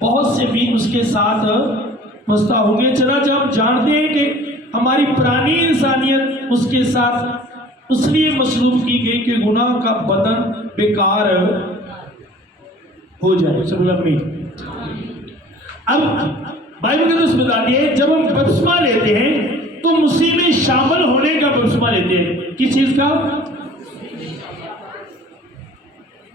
बहुत से भी उसके साथ मस्ता होंगे। चला जब हम जानते हैं कि हमारी पुरानी इंसानियत उसके साथ इसलिए मसरूफ की गई कि गुनाह का बदन बेकार हो जाए। सब लोग अब बाइबल के दोस्त बता दिए, जब हम बपतिस्मा लेते हैं तो मसीह में शामिल होने का बपतिस्मा लेते हैं। किस चीज का?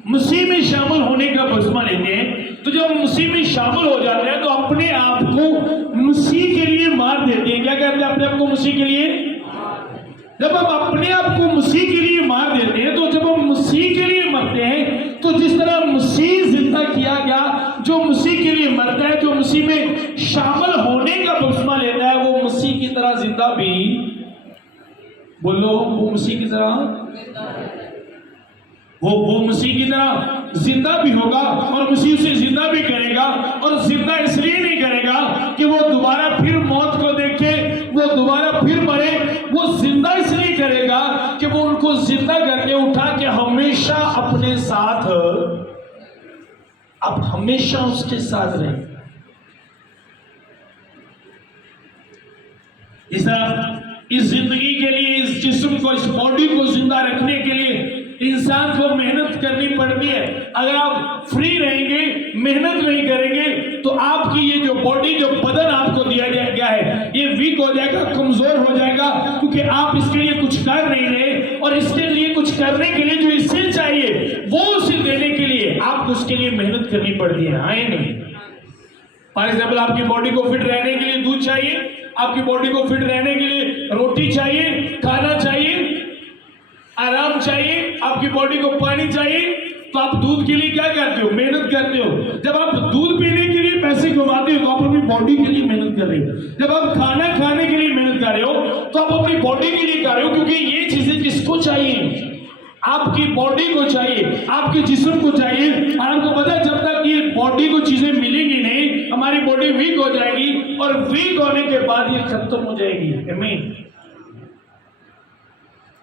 मसीह में शामिल होने का बपतिस्मा लेते हैं। तो जब हम मसीह में शामिल हो जाते हैं तो अपने आप को मसीह के लिए मार देते हैं। क्या कहते हैं? अपने आप को मसीह के लिए। जब हम अपने आप को मसीह के लिए मार देते हैं, तो जब हम मसीह के लिए मरते हैं, तो जिस तरह मसीह जिंदा किया गया, जो मसीह के लिए मरता है, जो मसीह में शामिल होने का बपतिस्मा लेता है, वो मसीह की तरह जिंदा भी, बोलो, वो मसीह की तरह, वो मसीह की तरह जिंदा भी होगा और मसीह उसे जिंदा भी करेगा। और जिंदा इसलिए नहीं करेगा कि वो दोबारा फिर मौत को देखे, वो दोबारा फिर मरे। वो जिंदा इसलिए करेगा कि वो उनको जिंदा करके उठा के हमेशा अपने साथ, अब हमेशा उसके साथ रहे। इस जिंदगी के लिए, इस जिस्म को, इस बॉडी को जिंदा रखने के लिए इंसान को मेहनत करनी पड़ती है। अगर आप फ्री रहेंगे, मेहनत नहीं करेंगे, तो आपकी ये जो बॉडी, जो बदन आपको दिया गया है, ये वीक हो जाएगा, कमजोर हो जाएगा, क्योंकि आप इसके लिए कुछ कर नहीं रहे। और इसके लिए कुछ करने के लिए जो इससे चाहिए, वो उसे देने के लिए आपको उसके लिए मेहनत करनी पड़ती है। हाँ नहीं? फॉर एग्जाम्पल, आपकी बॉडी को फिट रहने के लिए दूध चाहिए, आपकी बॉडी को फिट रहने के लिए रोटी चाहिए, खाना चाहिए, आराम चाहिए, आपकी बॉडी को पानी चाहिए। तो आप दूध के लिए क्या करते हो? मेहनत करते हो। जब आप दूध पीने के लिए पैसे कमाते हो, तो आप अपनी बॉडी के लिए मेहनत कर रहे हो। जब आप खाना खाने के लिए मेहनत कर रहे हो, तो आप अपनी बॉडी के लिए कर रहे हो, क्योंकि ये चीजें किसको चाहिए? आपकी बॉडी को चाहिए, आपके जिस्म को चाहिए। और आपको पता है, जब तक ये बॉडी को चीजें मिलेंगी नहीं, हमारी बॉडी वीक हो जाएगी, और वीक होने के बाद ये खत्म हो जाएगी। आमीन।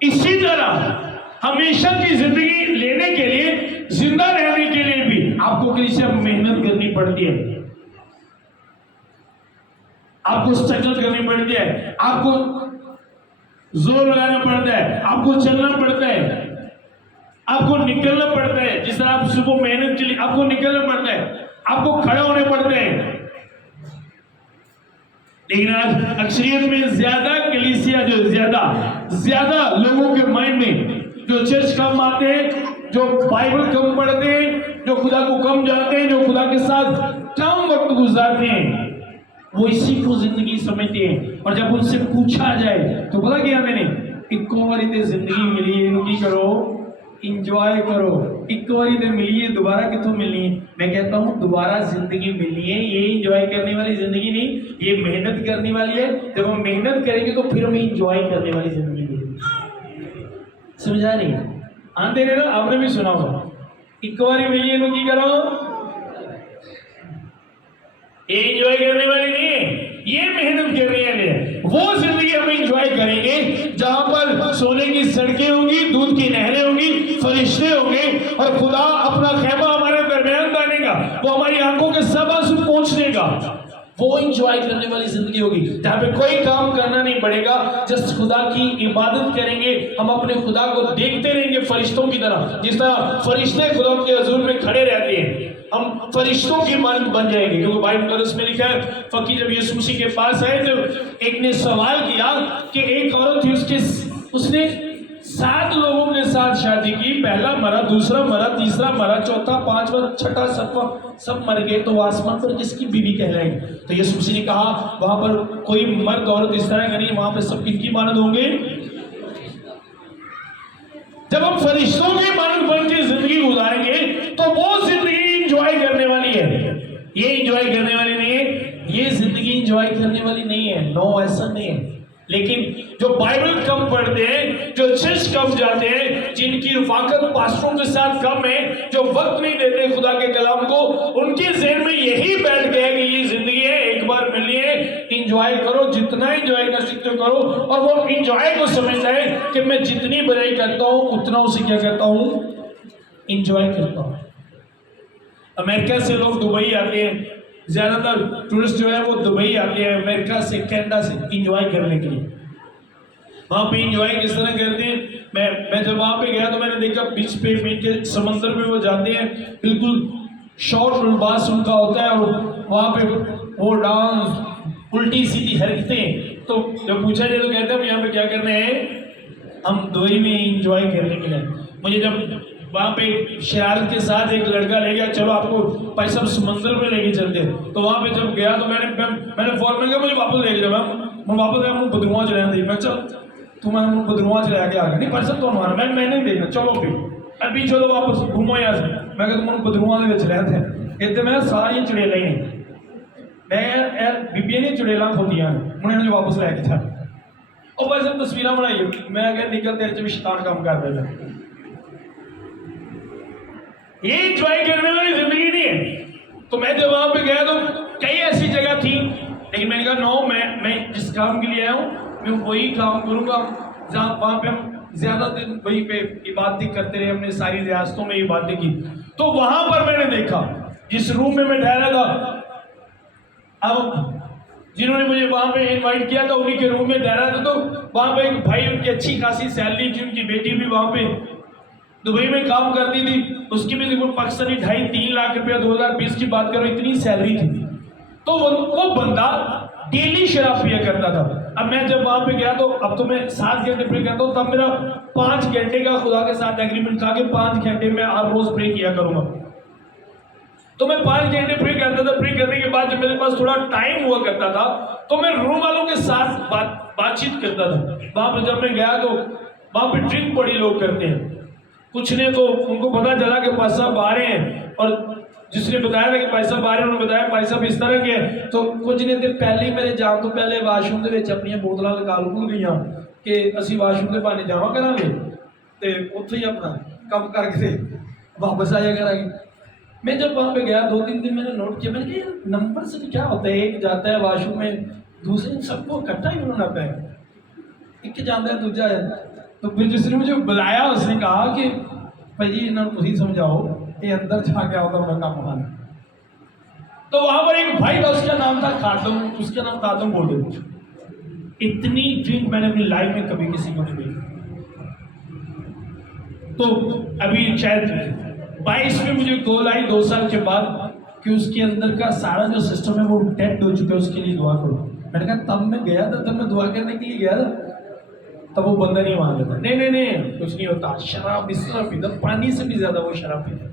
इसी तरह हमेशा की जिंदगी लेने के लिए, जिंदा रहने के लिए भी आपको किसी से मेहनत करनी पड़ती है, आपको स्ट्रगल करनी पड़ती है, आपको जोर लगाना पड़ता है, आपको चलना पड़ता है, आपको निकलना पड़ता है। जिस तरह आप सुबह मेहनत के लिए आपको निकलना पड़ता है, आपको खड़ा होने पड़ते हैं। लेकिन आज अक्सरियत में ज्यादा कलीसिया, जो ज्यादा लोगों के माइंड में, जो चर्च कम आते हैं, जो बाइबल कम पढ़ते हैं, जो खुदा को कम जानते हैं, जो खुदा के साथ कम वक्त गुजारते हैं, वो इसी को जिंदगी समझते हैं। और जब उनसे पूछा जाए तो पता क्या, मैंने एक बारी जिंदगी मिली है, इनकी करो, इंजॉय करो। एक बारी तो मिली है, दोबारा कितों मिलनी है? मैं कहता हूँ दोबारा जिंदगी मिलनी है, ये इंजॉय करने वाली जिंदगी नहीं, ये मेहनत करने वाली है। जब हम मेहनत करेंगे तो फिर हमें इंजॉय करने वाली जिंदगी मिलेगी। समझा नहीं? आते रहे ना, आपने भी सुना होगा, एक बारी मिली है तो की करो, ये इंजॉय करने वाली नहीं है, ये मेहनत करने वाली है। वो जिंदगी हम इंजॉय करेंगे जहां पर सोने की सड़कें होंगी, दूध की नहरें होंगी, फरिश्ते होंगे, और खुदा अपना खैमा हमारे दरमियान डालेगा, वो हमारी आंखों के सब आंसू पोंछ देगा। वो इंजॉय करने वाली जिंदगी होगी जहां पे कोई काम करना नहीं पड़ेगा, जस्ट खुदा की इबादत करेंगे। हम अपने खुदा को देखते रहेंगे फरिश्तों की तरह, जिस तरह फरिश्ते खुदा के हुजूर में खड़े रहते हैं, हम फरिश्तों की मानंद बन जाएंगे। क्योंकि बाइबल मुकद्दस में लिखा है, फकीर जब यीशु मसीह के पास आए तो एक ने सवाल किया कि एक औरत थी, उसने 7 लोगों के साथ शादी की, पहला मरा, दूसरा मरा, तीसरा मरा, चौथा, पांचवा, छठा, सातवां, सब मर गए, तो आसमान पर किसकी बीवी कहलाएगी? तो यीशु मसीह ने कहा, वहां पर कोई मर्द औरत इस तरह का नहीं, वहां पर सब किसकी मानंद होंगे? जब हम फरिश्तों की मानंद बन के जिंदगी गुजारेंगे तो वो जिंदगी इंजॉय करने वाली है, ये इंजॉय करने वाली नहीं है, ये जिंदगी इंजॉय करने वाली नहीं है। नो, ऐसा नहीं है। लेकिन जो बाइबल कम पढ़ते हैं, जो चर्च कम जाते हैं, जिनकी रफाकत पास्टरों के साथ कम है, जो वक्त नहीं देते खुदा के कलाम को, उनके ज़हन में यही बैठ गया कि ये जिंदगी है, एक बार मिलनी है, इंजॉय करो, जितना इंजॉय कर सकते हो करो। और वो इंजॉय को समझता है कि मैं जितनी बुराई करता हूँ उतना उसे क्या करता हूँ? इंजॉय करता हूँ। अमेरिका से लोग दुबई आते हैं, ज्यादातर टूरिस्ट जो है वो दुबई आते हैं, अमेरिका से, कनाडा से इंजॉय करने के लिए। वहाँ पे इंजॉय किस तरह करते हैं, मैं जब वहाँ पे गया तो मैंने देखा बीच पे के समंदर में वो जाते हैं, बिल्कुल शॉर्ट लिबास उनका होता है और वहाँ पे वो डांस उल्टी सीधी हरकतें। तो जब पूछा जाए तो कहते हैं हम यहाँ पे क्या करने हैं, हम दुबई में इंजॉय करने के लिए। मुझे जब वहाँ पे शरारत के साथ एक लड़का ले गया, चलो आपको भाई साहब समंदर में लेके चलते, तो वहाँ पे जब गया तो मैंने फौरन कहा मुझे वापस लेके जाओ। मैं वापस गया, मुझे बदरुआ चलाया थी, मैं चल तुम्हें बदरुआ चला के आ गया, नहीं पर सब तो हमारा मैं नहीं देखना, चलो फिर अभी चलो वापस घूमो यार। मैं कहता तुम बदरुआ के विच रहते हैं इतने मैं सारिया चुड़ेला ही मैं यार बीबिया ने चुड़ेला खोदियां उन्हें वापस लैके था। और भाई साहब तस्वीर बनाई, मैं क्या निकल तेरे भी शैतान काम कर रहे थे। ये इंजॉय करने वाली जिंदगी नहीं है। तो मैं जब वहां पे गया तो कई ऐसी जगह थी, लेकिन मैंने कहा नो, मैं जिस काम के लिए आया हूँ मैं वही काम करूंगा जहाँ वहां पे हम ज्यादा दिन वहीं पे इबादत करते रहे, हमने सारी रियासतों में इबादत की। तो वहां पर मैंने देखा जिस रूम में मैं ठहरा था, अब जिन्होंने मुझे वहां पे इनवाइट किया था उन्हीं के रूम में ठहरा था, तो वहां पे एक भाई, उनकी अच्छी खासी सैलरी थी, उनकी बेटी भी वहां पे दुबई में काम करती थी, उसकी भी देखो पाकिस्तानी 2.5-3 लाख रुपया 2020 की बात करो इतनी सैलरी थी। तो वो बंदा डेली शराब पिया करता था। अब मैं जब वहां पे गया तो अब तो मैं 7 घंटे प्रे करता हूँ, तब मेरा 5 घंटे का खुदा के साथ एग्रीमेंट था कि 5 घंटे में हर रोज प्रे किया करूंगा। तो मैं 5 घंटे प्रे करता था। प्रे करने के बाद जब मेरे पास थोड़ा टाइम हुआ करता था तो मैं रूम वालों के साथ बातचीत करता था। वहां पर जब मैं गया तो वहां पे ड्रिंक बड़ी लोग करते हैं। कुछ ने तो उनको पता चला कि भाई साहब आ रहे हैं, और जिसने बताया था कि भाई साहब आ रहे हैं उन्होंने बताया भाई साहब इस तरह के हैं। तो कुछ ने तो पहले ही मेरे जान तो पहले वाशरूम के विच अपनी बोतलां लगा लुक गई कि असीं वाशरूम के बहाने जावा करांगे ते उत्थे ही अपना काम करके वापस आया करांगे। मैं जब वहाँ पे गया 2-3 दिन मैंने नोट किया, मैंने कहा नंबर से क्या होता है, एक जाता है वाशरूम में, दूसरे सबको इकट्ठा ही होना आता है, एक जाता है दूसरा है। तो फिर जिसने मुझे बुलाया उसने कहा कि भाई जी इन्होंने तुम समझाओ, ये अंदर जाके आओ तो बड़ा काम होना। तो वहां पर एक भाई था, उसका नाम था खातम, उसका नाम खातम बोल दो। इतनी ड्रिंक मैंने अपनी लाइफ में कभी किसी को नहीं देखी। तो अभी शायद 22 में मुझे कॉल आई 2 साल के बाद कि उसके अंदर का सारा जो सिस्टम है वो डेड हो चुका है, उसके लिए दुआ करो। मैंने कहा तब मैं गया था, तब मैं दुआ करने के लिए गया था, तब वो बंदा नहीं मान लेता। नहीं कुछ नहीं होता, शराब इस तरह पीता, पानी से भी ज्यादा वो शराब पीता।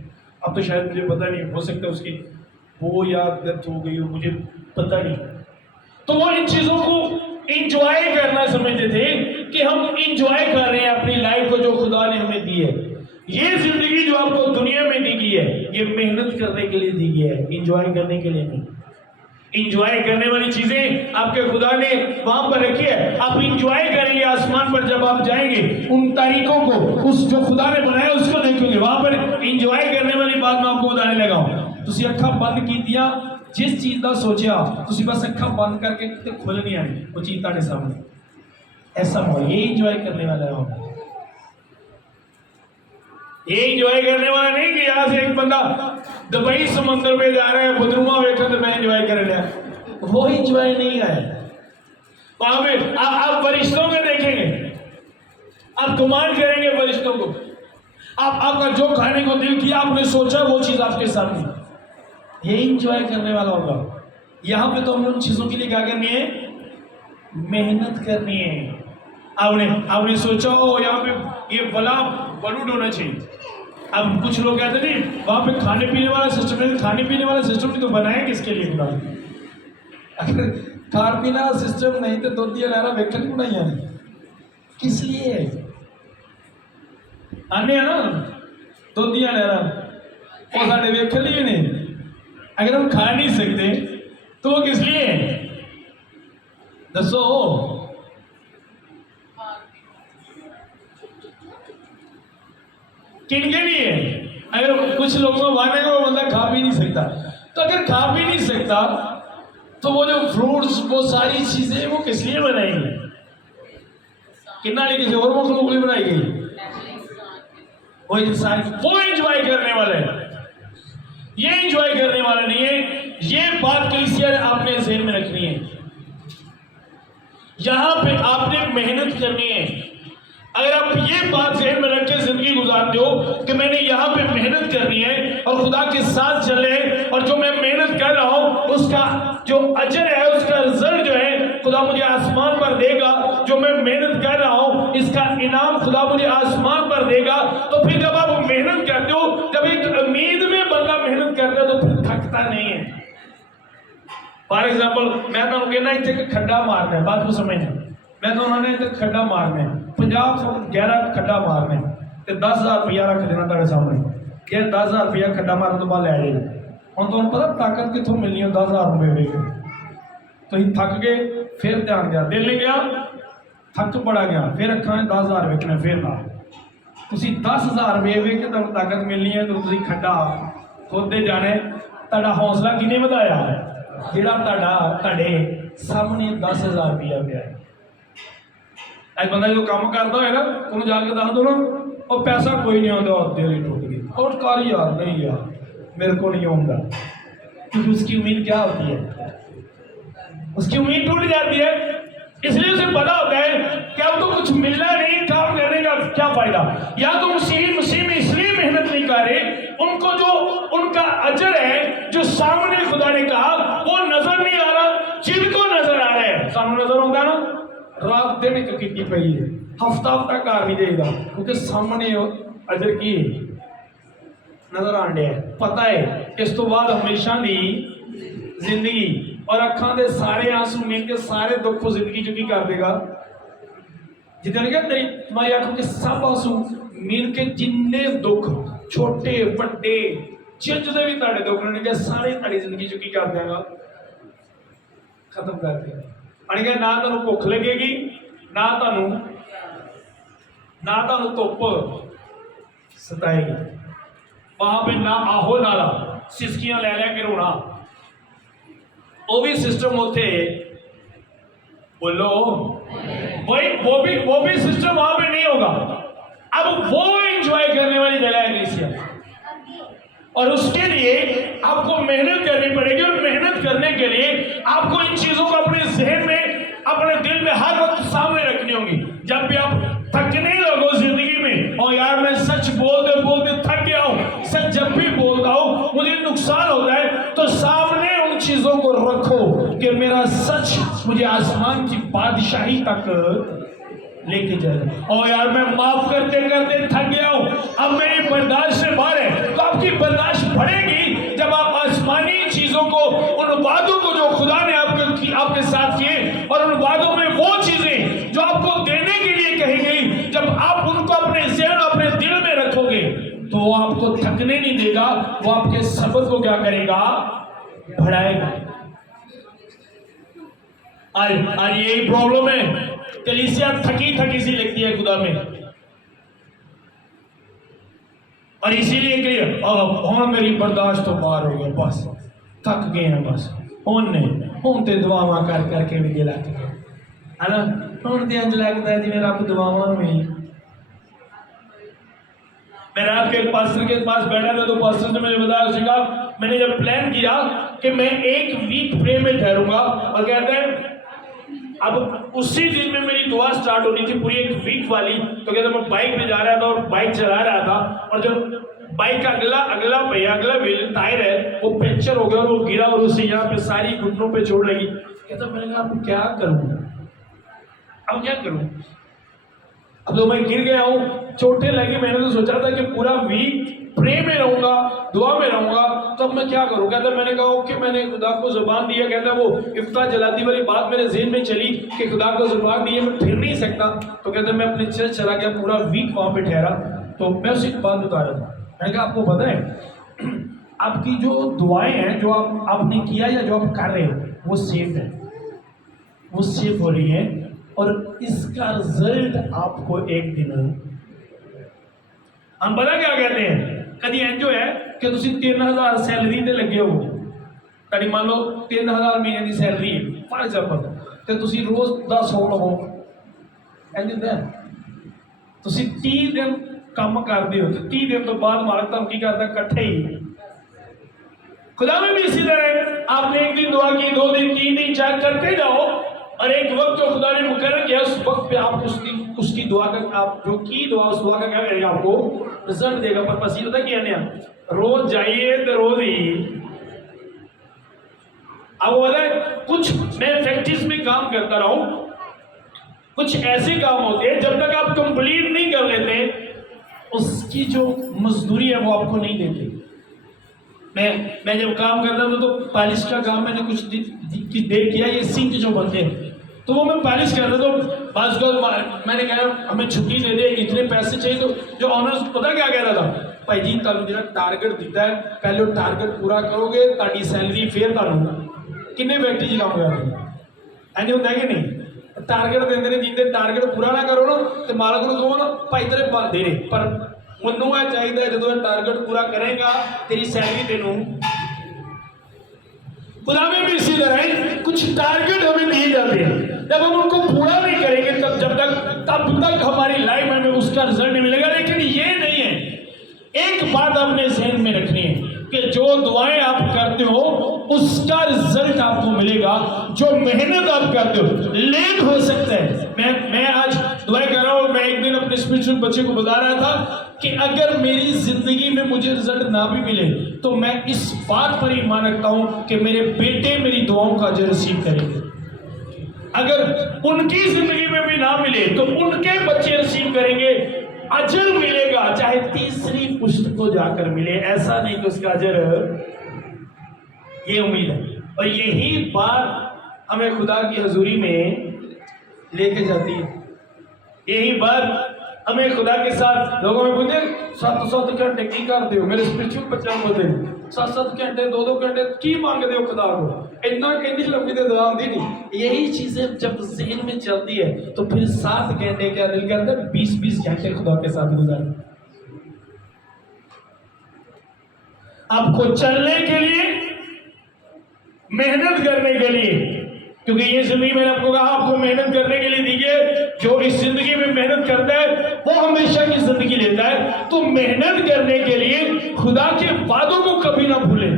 अब तो शायद मुझे पता नहीं, हो सकता है उसकी वो या डेथ हो गई हो, मुझे पता नहीं। तो वो इन चीजों को इंजॉय करना समझते थे कि हम इंजॉय कर रहे हैं अपनी लाइफ को जो खुदा ने हमें दी है। ये जिंदगी जो आपको दुनिया में दी गई है ये मेहनत करने के लिए दी गई है, इंजॉय करने के लिए नहीं। इंजॉय करने वाली चीजें आपके खुदा ने वहां पर रखी है, आप इंजॉय करेंगे आसमान पर जब आप जाएंगे, उन तारीखों को, उस जो खुदा ने बनाया उसको देखेंगे। वहां पर इंजॉय करने वाली बात मैं आपको बताने लगा हूं। तुसी अखा बंद की दिया, जिस चीज का सोचा तुसी बस अखा बंद करके खुल नहीं आनी वो चीज तुम्हारे सामने। ऐसा हो, ये इंजॉय करने वाला है। ये इंजॉय करने वाला नहीं कि यहाँ से एक बंदा दुबई समुद्र में जा रहा है, बदरुआ वेखा तो मैं इंजॉय कर रहा है, वो इंजॉय नहीं है। वहां पे आप फरिश्तों में देखेंगे, आप गुमान करेंगे फरिश्तों को, आपका जो खाने को दिल किया आपने सोचा वो चीज आपके सामने, ये इंजॉय करने वाला होगा। यहाँ पे तो हम उन चीजों के लिए क्या करनी है, मेहनत करनी है। आपने सोचा हो यहाँ पे ये भला बलूड होना चाहिए। अब कुछ लोग कहते नहीं वहां पे खाने पीने वाला सिस्टम है, खाने पीने वाला सिस्टम तो बनाया किसके लिए खुदा? अगर खाने पीने वाला सिस्टम नहीं तो दुध दिया लहरा वेखन को नहीं आने, किस लिए आने ना दुध दिया लहरा वो साढ़े वेखन लिए ने। अगर हम खा नहीं सकते तो वो किस लिए है दसो? किनके लिए? अगर कुछ लोगों को माने को बंदा खा भी नहीं सकता, तो अगर खा भी नहीं सकता तो वो जो फ्रूट्स वो सारी चीजें वो किस लिए बनाई गई? कितना लिए किसी और मखलूक लिए बनाई गई? वो इंसान वो एंजॉय करने वाले हैं। ये एंजॉय करने वाला नहीं है। ये बात कलीसिया ने आपने ज़हन में रखनी है। यहां पे आपने मेहनत करनी है। अगर आप ये बात ज़हन में रख के जिंदगी गुजारते हो कि मैंने यहाँ पे मेहनत करनी है और खुदा के साथ चले, और जो मैं मेहनत कर रहा हूँ उसका जो अजर है, उसका रिजल्ट जो है खुदा मुझे आसमान पर देगा। जो मैं मेहनत कर रहा हूँ इसका इनाम खुदा मुझे आसमान पर देगा। तो फिर जब आप मेहनत करते हो, जब एक उम्मीद में बंदा मेहनत करता है तो फिर थकता नहीं है। फॉर एग्जाम्पल मैं तो कहना इतने खड्डा मारना है, बात को समझना, मैं तो उन्होंने इतने खड्डा मारना है 50 फुट गहरा खड्डा मारना है तो 10,000 रुपया रख देना तेरे सामने कि 10,000 रुपया खड्डा मारन तो बाद लै जाएगा। हम तो पता ताकत कितों मिलनी है 10,000 रुपये वे तो ही थक गए, फिर ध्यान गया, दिल नहीं गया, थक बड़ा गया, फिर अखा ने 10,000 वेखना, फिर ला तुम 10,000 रुपये वे के तुम ताकत मिलनी है तो तुम खड्डा खोदते जाने। तुहाडा हौसला किने वधाया है? जिहड़ा तुहाडे सामने 10,000 रुपया पिया है। एक बंदा जो काम करता है ना उन्हें जाके दस दो ना, और पैसा कोई नहीं आता, दिल ही टूट गई, और कर यार नहीं यार मेरे को नहीं आता, क्योंकि उसकी उम्मीद क्या होती है? उसकी उम्मीद टूट जाती है। इसलिए उसे पता होता है कि अब तो कुछ मिलना नहीं, काम करने का क्या फायदा। या तो मसीह में इसलिए मेहनत नहीं कर रहे, उनको जो उनका अजर है जो सामने खुदा ने कहा वो नजर नहीं आ रहा। जिनको नजर आ रहा है, सामने नजर होता ना, रात दिन एक की पई है, हफ्ता कार नहीं देगा, क्योंकि सामने अजर की नजर आने पता है। इस तो बाद हमेशा दी जिंदगी और अखा दे सारे आंसू मिल के सारे दुख को जिंदगी चुकी कर देगा। जितने क्या तेरी तुम्हारी आंखों के सब आंसू मिल के जिन्ने दुख छोटे बड़े जिंदे भी ताड़े दुख ने सारे ताड़ी जिंदगी चुकी कर देगा, खत्म कर देगा। अने ना तुहानू भुख लगेगी, ना तुहानू धुप सताएगी, वहां पे ना आहो नाला सिसकियां ले के रोना, वो भी सिस्टम उथे बोलो वही वो भी सिस्टम वहां पे नहीं होगा। अब वो एंजॉय करने वाली जगह है कलीसिया, और उसके लिए आपको मेहनत करनी पड़ेगी। और मेहनत करने के लिए आपको इन चीजों को अपने जहन में, अपने दिल में हर वक्त सामने रखनी होगी। जब भी आप थकने लगो जिंदगी में, और यार मैं सच बोलते बोलते थक गया हूं, सच जब भी बोलता हूं मुझे नुकसान होता है, तो सामने उन चीजों को रखो कि मेरा सच मुझे आसमान की बादशाही तक लेके जाएगा। और यार मैं माफ करते करते थक गया हूं, अब मेरी बर्दाश्त से बाहर है। तो आपकी बर्दाश्त बढ़ेगी जब आप आसमानी चीजों को, उन वादों को जो खुदा ने आपके साथ किए, और उन वादों में वो चीजें जो आपको देने के लिए कही गई, जब आप उनको अपने ज़हन, अपने दिल में रखोगे तो वो आपको थकने नहीं देगा, वो आपके सब्र को क्या करेगा? बढ़ाएगा। आज यही प्रॉब्लम है, कलीसिया थकी सी लगती है खुदा में, और इसीलिए कि अब मेरी बर्दाश्त तो पार हो गया, बस थक गए हैं, बस हम तो दुआवा कर करके भी गिला के गए है ना। हम तो इंज लगता है जिन्हें रब दुआवा में। मैं रात के पास्टर के पास बैठा था तो पास्टर ने मुझे बताया, उसका मैंने जब प्लान किया कि मैं 1 वीक प्रे में ठहरूंगा, और कहते हैं अब उसी दिन में मेरी दुआ स्टार्ट होनी थी पूरी 1 वीक वाली। तो कहते मैं बाइक पे जा रहा था और बाइक चला रहा था, और जब बाइक का अगला व्हील टायर है वो पंचर हो गया और वो गिरा, और उससे यहाँ पे सारी घुटनों पे चोट लगी। कहता मैंने कहा अब क्या करूं, अब तो मैं गिर गया हूँ, चोटें लगी। मैंने तो सोचा था कि पूरा वीक प्रे में रहूंगा, दुआ में रहूंगा, तब मैं क्या करूं। कहता मैंने कहा ओके, मैंने खुदा को जुबान दिया। कहता वो इफ्ता जलाती वाली बात मेरे ज़हन में चली कि खुदा को जुबान दी है, मैं फिर नहीं सकता। तो कहता मैं अपने चर्च चला गया, पूरा वीक वहां पे ठहरा। तो मैं उसी बात बता रहा था, मैंने कहा आपको पता है आपकी जो दुआएं हैं, जो आपने किया या जो आप कर रहे हो, वो सेफ है, वो सेफ हो रही है, और इसका रिजल्ट आपको एक दिन हम पता क्या कहते हैं। कभी इंजो है कि तुम 3,000 सैलरी ते लगे हो, कभी मान लो 3,000 महीने की सैलरी है फॉर एग्जाम्पल, तो तुम रोज 10 लवो, इंज 30 दिन काम करते हो, तो 30 दिन तो बाद मालक तुम की करता इकट्ठे ही खुदा में भी इसी तरह है। आपने एक दिन दुआ की, 2 दिन, 3 दिन, 4 करते जाओ, और एक वक्त जो खुदा ने मुकर्रर किया उस वक्त पे आप उसकी दुआ का, आप जो की दुआ उस दुआ का क्या करेगा, आपको रिजल्ट देगा। पर पसीना होता क्या नया, रोज जाइए तो रोज ही। अब वो है कुछ मैं प्रैक्टिस में काम करता रहा हूं, कुछ ऐसे काम होते हैं जब तक आप कंप्लीट नहीं कर लेते उसकी जो मजदूरी है वो आपको नहीं देते। मैं जब काम करता था तो पॉलिश का काम मैंने कुछ देर किया, ये सिंक जो बनते हैं तो वो मैं पॉलिश करता तो बात को मैंने कहा हमें छुट्टी दे दे, इतने पैसे चाहिए। तो जो ऑनर्स पता क्या कह रहा था, भाई जी तुम जो टारगेट दिता है पहले वो टारगेट पूरा करोगे ताकि सैलरी फिर तुम किन्ने व्यक्ति जी काम कर रहे हैं होता है कि नहीं। टारगेट देंगे ने जिंदे टारगेट पूरा ना करो ना तो मालक को कहो ना भाई तेरे दे रहे, पर मनु है चाहिए जो टारगेट पूरा करेगा तेरी सैलरी तेनू। खुदा में भी इसी तरह कुछ टारगेट हमें दिए जाते हैं, जब हम उनको पूरा नहीं करेंगे तब तक हमारी लाइफ में उसका रिजल्ट नहीं मिलेगा। लेकिन ये नहीं है, एक बात अपने जहन में रखनी है कि जो दुआएं आप करते हो उसका रिजल्ट आपको मिलेगा, जो मेहनत आप करते हो। लेट हो सकता है, मैं आज दुआएं कर रहा हूं, मैं एक दिन अपने स्पिरिचुअल बच्चे को बता रहा था कि अगर मेरी जिंदगी में मुझे रिजल्ट ना भी मिले तो मैं इस बात पर ईमान रखता हूं कि मेरे बेटे मेरी दुआओं का अजर रिसीव करेंगे। अगर उनकी जिंदगी में भी ना मिले तो उनके बच्चे रिसीव करेंगे, अजर मिलेगा, चाहे तीसरी पुष्ट को जाकर मिले, ऐसा नहीं कि उसका अजर। ये उम्मीद है, और यही बात हमें खुदा की हजूरी में लेके जाती है। यही बात हमें खुदा के साथ लोगों में पूछे 7 घंटे की करते हो, मेरे स्पिरिचुअल बच्चे बोलते 7 घंटे 2 घंटे की मांगते हो खुदा को, इतना कहनी लंबी तो दुआ होती नहीं। यही चीजें जब जहन में चलती है तो फिर 7 घंटे क्या दिल करता है 20 घंटे खुदा के साथ गुजारे। आपको चलने के लिए, मेहनत करने के लिए, क्योंकि ये जिंदगी मैंने आपको कहा आपको मेहनत करने के लिए दी है। जो इस जिंदगी में मेहनत करता है वो हमेशा की जिंदगी लेता है। तो मेहनत करने के लिए खुदा के वादों को कभी ना भूलें।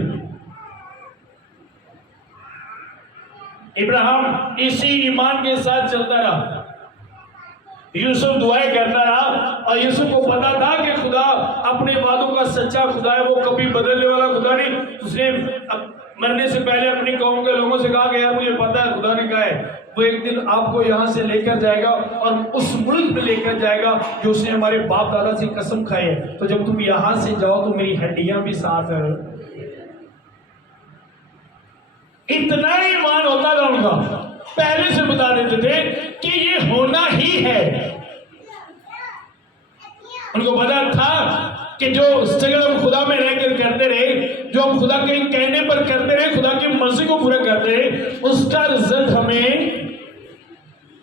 इब्राहिम इसी ईमान के साथ चलता रहा, यूसुफ दुआएं करता रहा, और यूसुफ को पता था कि खुदा अपने वादों का सच्चा खुदा है, वो कभी बदलने वाला खुदा नहीं। उसने मरने से पहले अपनी कौम के लोगों से कहा कि यार मुझे पता है खुदा ने कहा है वो एक दिन आपको यहाँ से लेकर जाएगा और उस मुल्क में लेकर जाएगा जो उसने हमारे बाप दादा से कसम खाई है। तो जब तुम यहाँ से जाओ तो मेरी हड्डियां भी साथ है। इतना ईमान होता था उनका, पहले से बता देते थे कि ये होना ही है। उनको पता था कि जो स्ट्रगल हम खुदा में रहकर करते रहे, जो हम खुदा के कहने पर करते रहे, खुदा की मर्जी को पूरा करते रहे, उसका रिजल्ट हमें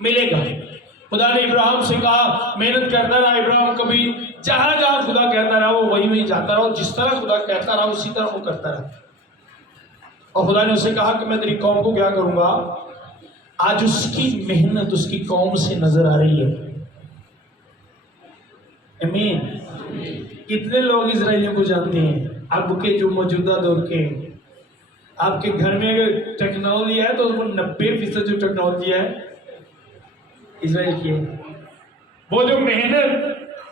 मिलेगा। खुदा ने इब्राहिम से कहा मेहनत करता रहा। इब्राहिम कभी जहां जहां खुदा कहता रहा वो वहीं वहीं जाता रहा, जिस तरह खुदा कहता रहा उसी तरह वो करता रहा। और खुदा ने उसे कहा कि मैं तेरी कौम को क्या करूंगा। आज उसकी मेहनत उसकी कौम से नजर आ रही है। आमीन। कितने लोग इजराइलियों को जानते हैं आपके जो मौजूदा दौर के। आपके घर में अगर टेक्नोलॉजी है तो वो 90% जो टेक्नोलॉजी है इजराइल की है। वो जो मेहनत,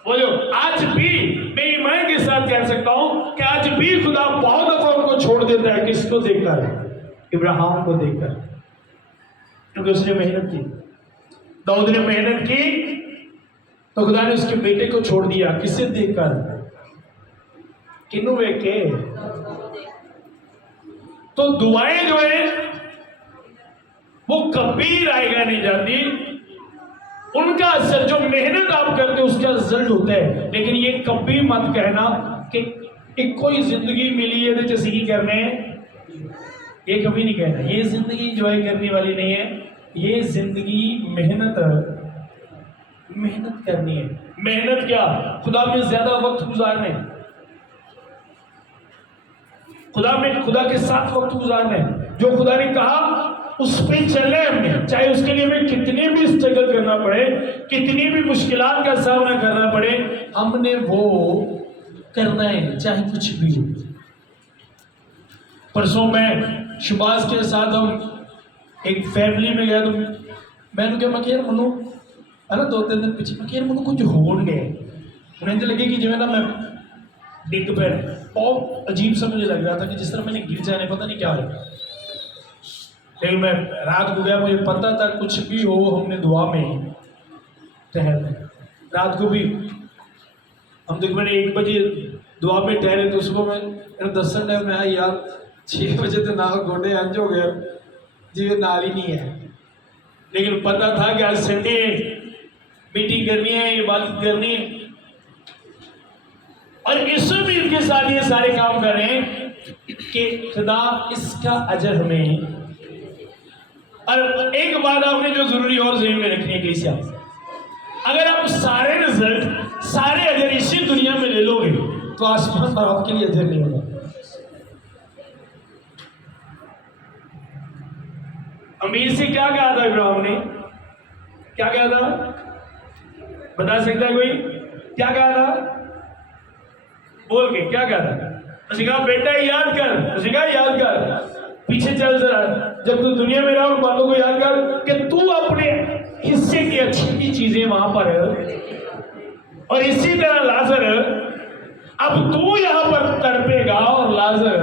वो जो आज भी मैं ईमान के साथ कह सकता हूं कि आज भी खुदा बहुत दफा उनको छोड़ देता है। किसको देखकर? इब्राहिम को देखकर, क्योंकि उसने मेहनत की। दाऊद ने मेहनत की तो खुदा ने उसके बेटे को छोड़ दिया। किसे देखकर? किन्नू के? तो दुआएं जो है वो कभी रायगा नहीं जाती। उनका असर, जो मेहनत आप करते हो उसका रिजल्ट होता है। लेकिन ये कभी मत कहना कि कोई जिंदगी मिली है तो जैसे ही करने, ये कभी नहीं कहना। ये जिंदगी एंजॉय करने वाली नहीं है। ये जिंदगी मेहनत करनी है। मेहनत क्या? खुदा में ज्यादा वक्त गुजारने, खुदा के साथ वक्त गुजारने। जो खुदा ने कहा उस पे चलना है हमने, चाहे उसके लिए हमें कितने भी स्ट्रगल करना पड़े, कितनी भी मुश्किलात का सामना करना पड़े, हमने वो करना है, चाहे कुछ भी हो। परसों मैं सुभाष के साथ हम एक फैमिली में गया तो मैंने कहा मैं यार मनु है ना 2-3 दिन पीछे मैं यार मनु कुछ होन गए उन्हें तो लगे कि जिम्मे ना मैं डिग पे बहुत अजीब सा मुझे लग रहा था कि जिस तरह मैंने गिर जाने पता नहीं क्या हो। लेकिन मैं रात को गया, मुझे पता था कुछ भी हो हमने दुआ में ठहरना। रात को भी हम तकरीबन 1 बजे दुआ में ठहरे तो सुबह मैं दसन टाइम में आया यार 6 बजे तो नाल गोडे अंज हो गया जी नाल ही नहीं है। लेकिन पता था कि आज संडे मीटिंग करनी है, इबादत करनी है और इस उम्मीद के साथ ये सारे काम कर रहे हैं कि खुदा इसका अजर हमें। और एक बात आपने जो जरूरी और ज़हन में रखनी है कि अगर आप सारे रिजल्ट सारे अजर इसी दुनिया में ले लोगे तो आसमान पर आपके लिए अजर नहीं होगा। अमीर से क्या कहा था इब्राहिम ने? क्या कहा था? बता सकता है कोई? क्या कहा था? बोल के क्या कहा था? उसने कहा बेटा याद कर, उसने कहा याद कर, पीछे चल जरा, जब तू दुनिया में रहा उन बातों को याद कर कि तू अपने हिस्से की अच्छी चीजें वहां पर और इसी तरह लाजर अब तू यहां पर तड़पेगा और लाजर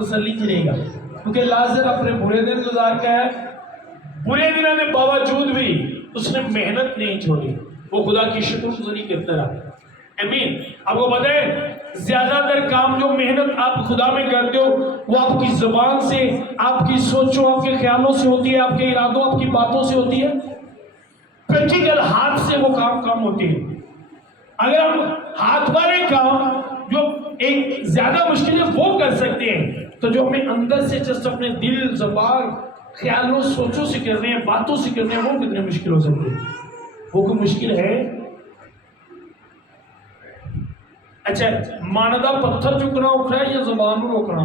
तसल्ली करेगा क्योंकि लाजर अपने बुरे दिन गुजार का है। बुरे दिनों के बावजूद भी उसने मेहनत नहीं छोड़ी, वो खुदा की शुक्रगुजारी करता रहा। आमीन। आपको पता है ज्यादातर काम जो मेहनत आप खुदा में करते हो वो आपकी जुबान से, आपकी सोचों, आपके ख्यालों से होती है, आपके इरादों, आपकी बातों से होती है। प्रैक्टिकल हाथ से वो काम होती है। अगर हम हाथ वाले काम जो एक ज्यादा मुश्किल है वो कर सकते हैं तो जो हमें अंदर से जस्ट अपने दिल, जुबान, ख्यालों, सोचों से करने हैं, बातों से करने हैं, वो कितने मुश्किल हो सकते हैं? वो कोई मुश्किल है? अच्छा, मानदा पत्थर चुकना औखा है या जुबान को रोकना?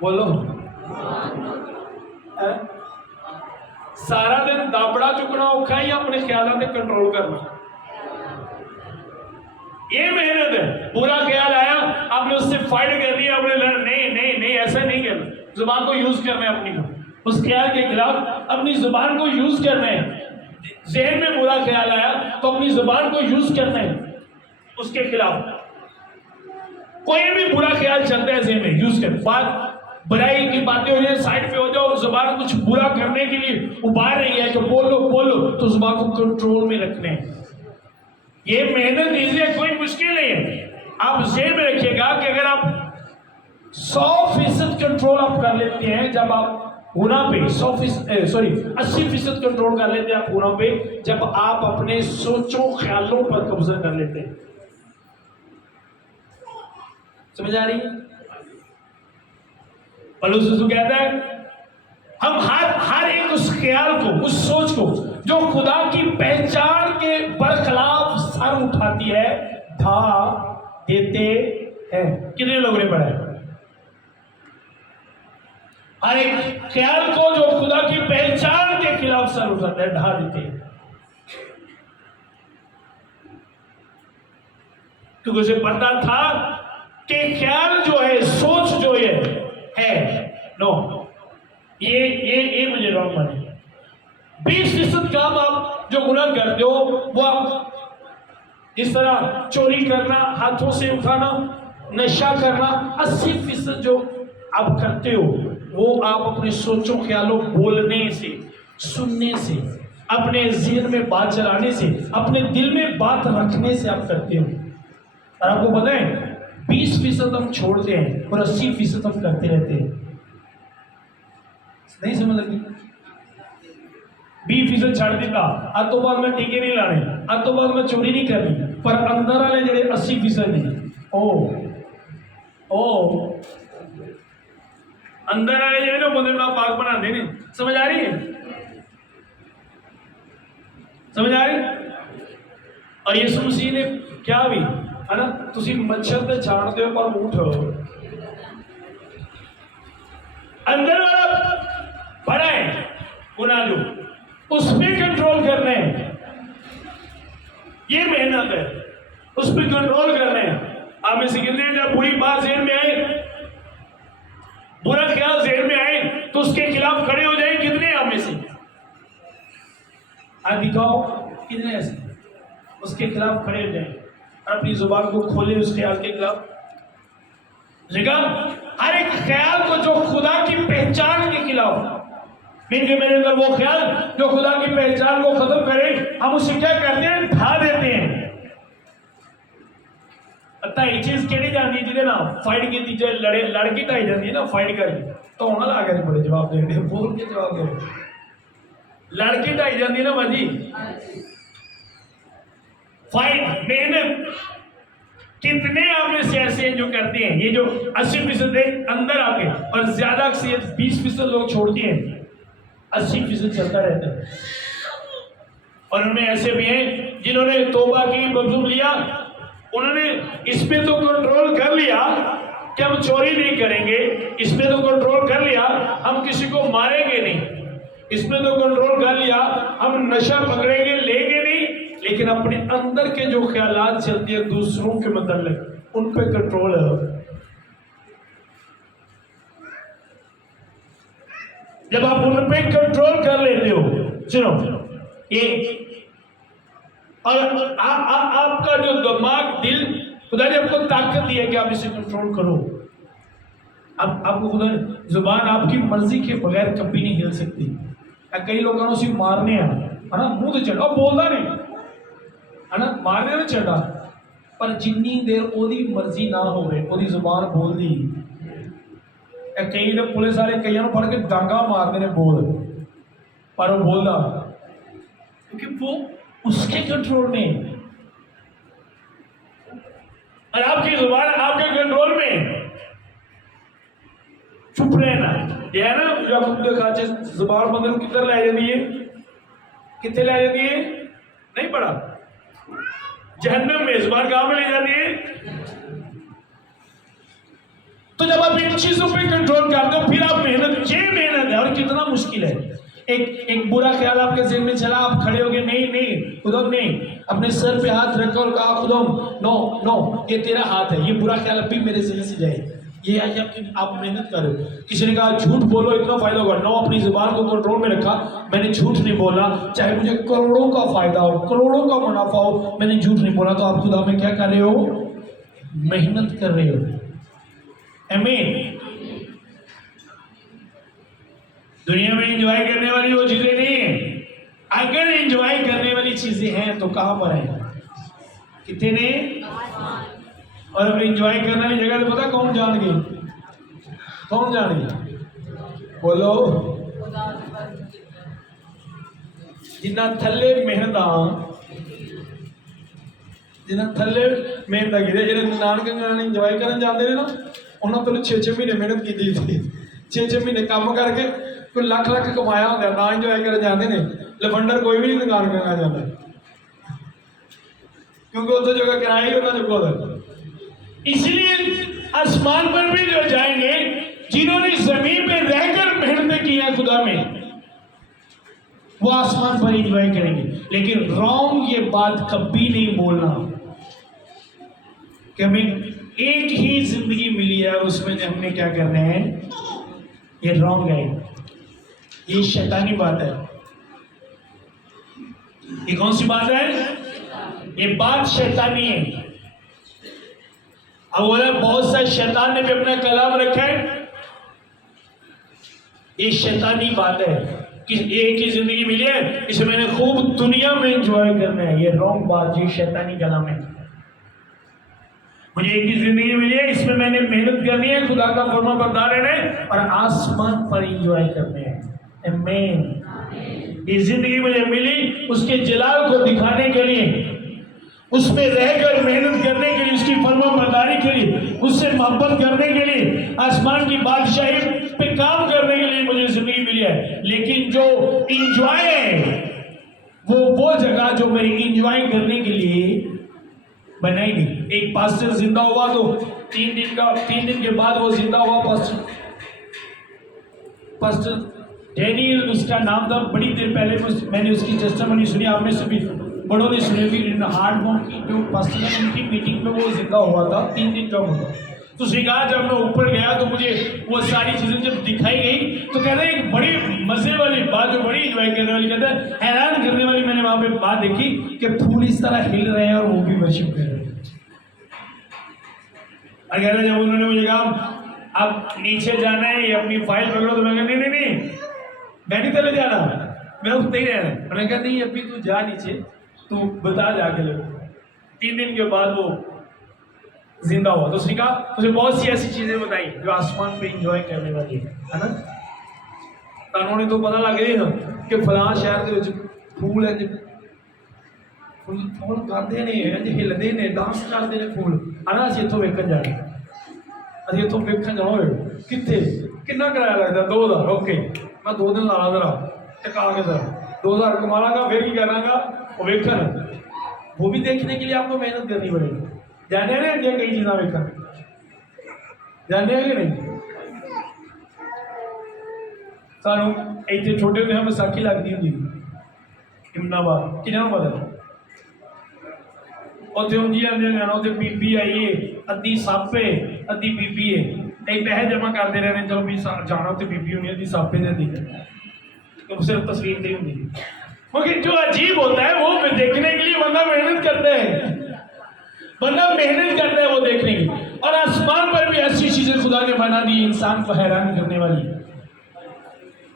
बोलो। सारा दिन दाबड़ा चुकना औखा है या अपने ख्यालों पे कंट्रोल करना? ये मेहनत है। बुरा ख्याल आया, आपने उससे फाइट करनी है, आपने नहीं नहीं नहीं ऐसा नहीं करना, जुबान को यूज करना है अपनी को, उस ख्याल के खिलाफ अपनी जुबान को यूज करना है। जहन में बुरा ख्याल आया तो अपनी जुबान को यूज करना है उसके खिलाफ। कोई भी बुरा ख्याल चलता है जहन में, यूज कर, बात बुराई की बातें हो जाए साइड पे हो जाओ और जुबान कुछ बुरा करने के लिए उबार रही है कि बोलो तो जुबान को कंट्रोल में रखने हैं। ये मेहनत इजी है, कोई मुश्किल नहीं है। आप जेब में रखिएगा कि अगर आप 100% कंट्रोल आप कर लेते हैं जब आप गुना पे 80% कंट्रोल कर लेते हैं आप गुना पे जब आप अपने सोचों ख्यालों पर कब्जा कर लेते हैं। समझ आ रही है? पौलुस कहता है हम हर एक उस ख्याल को, उस सोच को जो खुदा की पहचान के बरखिलाफ सर उठाती है ढा देते हैं। कितने लोगों ने पढ़ा है? हर एक ख्याल को जो खुदा की पहचान के खिलाफ सर उठाता है ढा देते हैं, क्योंकि उसे पता था कि ख्याल जो है, सोच जो है नो ये मुझे रॉन्ग माने। 20% काम आप जो गुनाह करते हो वो आप इस तरह चोरी करना, हाथों से उठाना, नशा करना, 80% जो आप करते हो वो आप अपने सोचों, ख्यालों, बोलने से, सुनने से, अपने ज़हन में बात चलाने से, अपने दिल में बात रखने से आप करते हो। और आपको पता है 20% हम छोड़ते हैं और 80% हम करते रहते हैं। नहीं समझ लगी? 20% छड़ दिता, आज तो बाद में टीके नहीं लाने, आज तो बाद में चोरी नहीं करनी, पर अंदर वाले जड़े 80% नहीं। अंदर वाले जड़े ना बंदे ना पाक बना देने। समझ आ रही है? समझ आ रही? और यीशु मसीह ने क्या भी है ना, तुसी मच्छर ते छाड़ते हो पर ऊँट हो। अंदर वाला बड़ा है गुनाह जो, उसमें कंट्रोल करना है, ये मेहनत है, उस पर कंट्रोल करना है। आप में से कितने जब बुरी बात ज़हन में आए, बुरा ख्याल ज़हन में आए तो उसके खिलाफ खड़े हो जाए? कितने आप में से? आप दिखाओ कितने ऐसे उसके खिलाफ खड़े हो जाए और अपनी जुबान को खोले उस ख्याल के खिलाफ? हर एक ख्याल को जो खुदा की पहचान के खिलाफ, मेरे अंदर वो ख्याल जो खुदा की पहचान को खत्म करे, हम उसे क्या करते हैं? ढा देते हैं। पता ये चीज केड़ी जाती है जिसे ना फाइट की जो लड़की ढाई जाती है ना, फाइट करके तो होना ला गया बड़े जवाब दे रहे, बोल के जवाब दे रहे, लड़की ढाई जाती है ना भाजी, फाइट मेहनत। कितने आप में से ऐसे हैं जो करते हैं? ये जो 80% अंदर आके और ज्यादा अक्सर 20% लोग छोड़ते हैं, 80% चलता रहता है। और उनमें ऐसे भी हैं जिन्होंने तौबा की, बपतिस्मा लिया, उन्होंने इस पे तो कंट्रोल कर लिया कि हम चोरी नहीं करेंगे, इस पे तो कंट्रोल कर लिया हम किसी को मारेंगे नहीं, इस पे तो कंट्रोल कर लिया हम नशा पकड़ेंगे लेंगे नहीं, लेकिन अपने अंदर के जो ख्यालात चलते हैं दूसरों के मतलब उन पे कंट्रोल है। जब आप उन पे कंट्रोल कर लेते हो, सुनो ये, और आपका जो दिमाग, दिल, खुदा ने आपको ताकत दी है कि आप इसे कंट्रोल करो। अब आपको खुदा, जुबान आपकी मर्जी के बगैर कभी नहीं हिल सकती। कई लोगों से मारने है ना, मुंह तो चढ़ा बोलता नहीं है ना, मारने तो चढ़ा, पर जिन्नी देर ओदी मर्जी ना होवे ओदी जुबान बोल दी। कई लोग पुलिस वाले कई फड़ के डांगा मारते ने बोल, पर वो बोलता क्योंकि वो उसके कंट्रोल में, और आपकी जुबान आपके कंट्रोल में। चुप रहना ये है ना, जो आप देखा जुबान बंदे किधर लै जाती है, कितने लै जाती है? नहीं पढ़ा, जहन्नम में। जुबान कहां में ले जाती है? तो जब आप इन चीजों पे कंट्रोल करते हो फिर आप मेहनत, ये मेहनत है। और कितना मुश्किल है। एक बुरा ख्याल आपके ज़हन में चला, आप खड़े हो गए, नहीं खुदा नहीं, अपने सर पे हाथ रखो और कहा खुदा नो नो, ये तेरा हाथ है, ये बुरा ख्याल अभी मेरे ज़हन से जाए। ये आज आप मेहनत करो। किसी ने कहा झूठ बोलो इतना फायदा होगा, नो, अपनी जुबान को कंट्रोल में रखा, मैंने झूठ नहीं बोला, चाहे मुझे करोड़ों का फायदा हो, करोड़ों का मुनाफा हो, मैंने झूठ नहीं बोला। तो आप खुदा में क्या कर रहे हो? मेहनत कर रहे हो। आमीन। दुनिया में एंजॉय करने वाली वो चीजें नहीं है। अगर एंजॉय करने वाली चीजें हैं तो कहां पर है? कितने? और अब एंजॉय करने वाली जगह तो पता कौन जान गई? कौन जान गई? बोलो। जिन्ना थल्ले मेहनत, जिन्ना थल्ले मेहनत की, जो नानक इंजॉय करने जाते हैं ना, उन्होंने तो 6-6 महीने मेहनत की थी, 6-6 महीने काम करके कोई लाख कमाया होता, ना इंजॉय कर जाते हैं। लफंडर कोई भी नहीं दुकान करना जाता, क्योंकि उधर जगह किराया ही होता जो। इसलिए आसमान पर भी जो जाएंगे, जिन्होंने जमीन पे रहकर मेहनत की है खुदा में, वो आसमान पर इंजॉय करेंगे। लेकिन रॉन्ग ये बात कभी नहीं बोलना कि हमें एक ही जिंदगी मिली है, उसमें हमने क्या करना है। ये रॉन्ग है, ये शैतानी बात है। ये कौन सी बात है? ये बात शैतानी है। अब बोला बहुत सारे शैतान ने भी अपना कलाम रखा है, ये शैतानी बात है कि एक ही जिंदगी मिली है, इसे मैंने खूब दुनिया में एंजॉय करना है। ये रॉन्ग बात, ये शैतानी कलाम है। मुझे एक ही जिंदगी मिली है, इसमें मैंने मेहनत करनी है, खुदा का फरमाबरदार रहना है और आसमान पर एंजॉय करने हैं। आमीन। ये जिंदगी मुझे मिली उसके जलाल को दिखाने के लिए, उसमें रहकर मेहनत करने के लिए, उसकी फरमाबरदारी के लिए, उससे मोहब्बत करने के लिए, आसमान की बादशाही पे काम करने के लिए मुझे जिंदगी मिली है। लेकिन जो इंजॉय है वो जगह जो मेरी इंजॉय करने के लिए बनाई नहीं। एक पास्टर जिंदा हुआ तो 3 दिन के बाद वो जिंदा हुआ पास्टर डैनियल उसका नाम था। बड़ी देर पहले मैंने उसकी टेस्टिमनी सुनी, आप में से भी बड़ों ने सुने भी हार्ट बॉम्ब की जो पर्सनल उनकी मीटिंग में वो जिंदा हुआ था 3 दिन कम हुआ। तो उसने कहा जब मैं ऊपर गया तो मुझे वो सारी चीजें जब दिखाई गई तो कहते हैं एक बड़ी मजे वाली बात, जो बड़ी इंजॉय करने वाली, कहते हैं हैरान करने वाली, मैंने वहां पे बात देखी कि फूल इस तरह हिल रहे हैं और वो भी वर्शिप कर रहे हैं। और कहते जब उन्होंने मुझे कहा अब नीचे जाना है ये अपनी फाइल पकड़ो, तो मैं कहा नहीं मैं नहीं चले जाना, मैं उठते ही रहना। मैंने कहा नहीं अभी तू जा नीचे, तू बता जाके लोग। 3 दिन के बाद वो जिंदा हुआ। तो उसने कहा मुझे बहुत सी ऐसी चीजें बताई जो आसमान पे इंजॉय करने वाली है ना। उन्होंने तो पता लग गई ना कि फलां शहर के विच फूल है, फूल गाते ने, हिलते ने, डांस करते ने फूल, है ना। असं इतों वेखन जाने, असं इतों वेखन जाओ कितने, कितना किराया लगता? 2000। ओके मैं 2 दिन ला जरा टिका के जरा 2000 कमा लागा, फिर की करागा वो वेखन। वो भी देखने के लिए आपको मेहनत करनी पड़ेगी। जाने ने अगे कई चीज़ा वेखन जाने कि नहीं। सानू इतने छोटे होंगे विसाखी लगती होंगी इमनाबाद, कि पता उत्थे उंजी आते बीबी आई है, अद्धी सप है अद्धी बीबी है, कई पैसे जमा करते रहने, चलो भी जाना उत्थे बीबी होनी, अद्धी सप है अद्धी तो सिर्फ तस्वीर नहीं होंगी। मगर जो अजीब होता है वो देखने के लिए बंदा मेहनत करता है, बंदा मेहनत करता है वो देखने की। और आसमान पर भी ऐसी चीजें खुदा ने बना दी इंसान को हैरान करने वाली।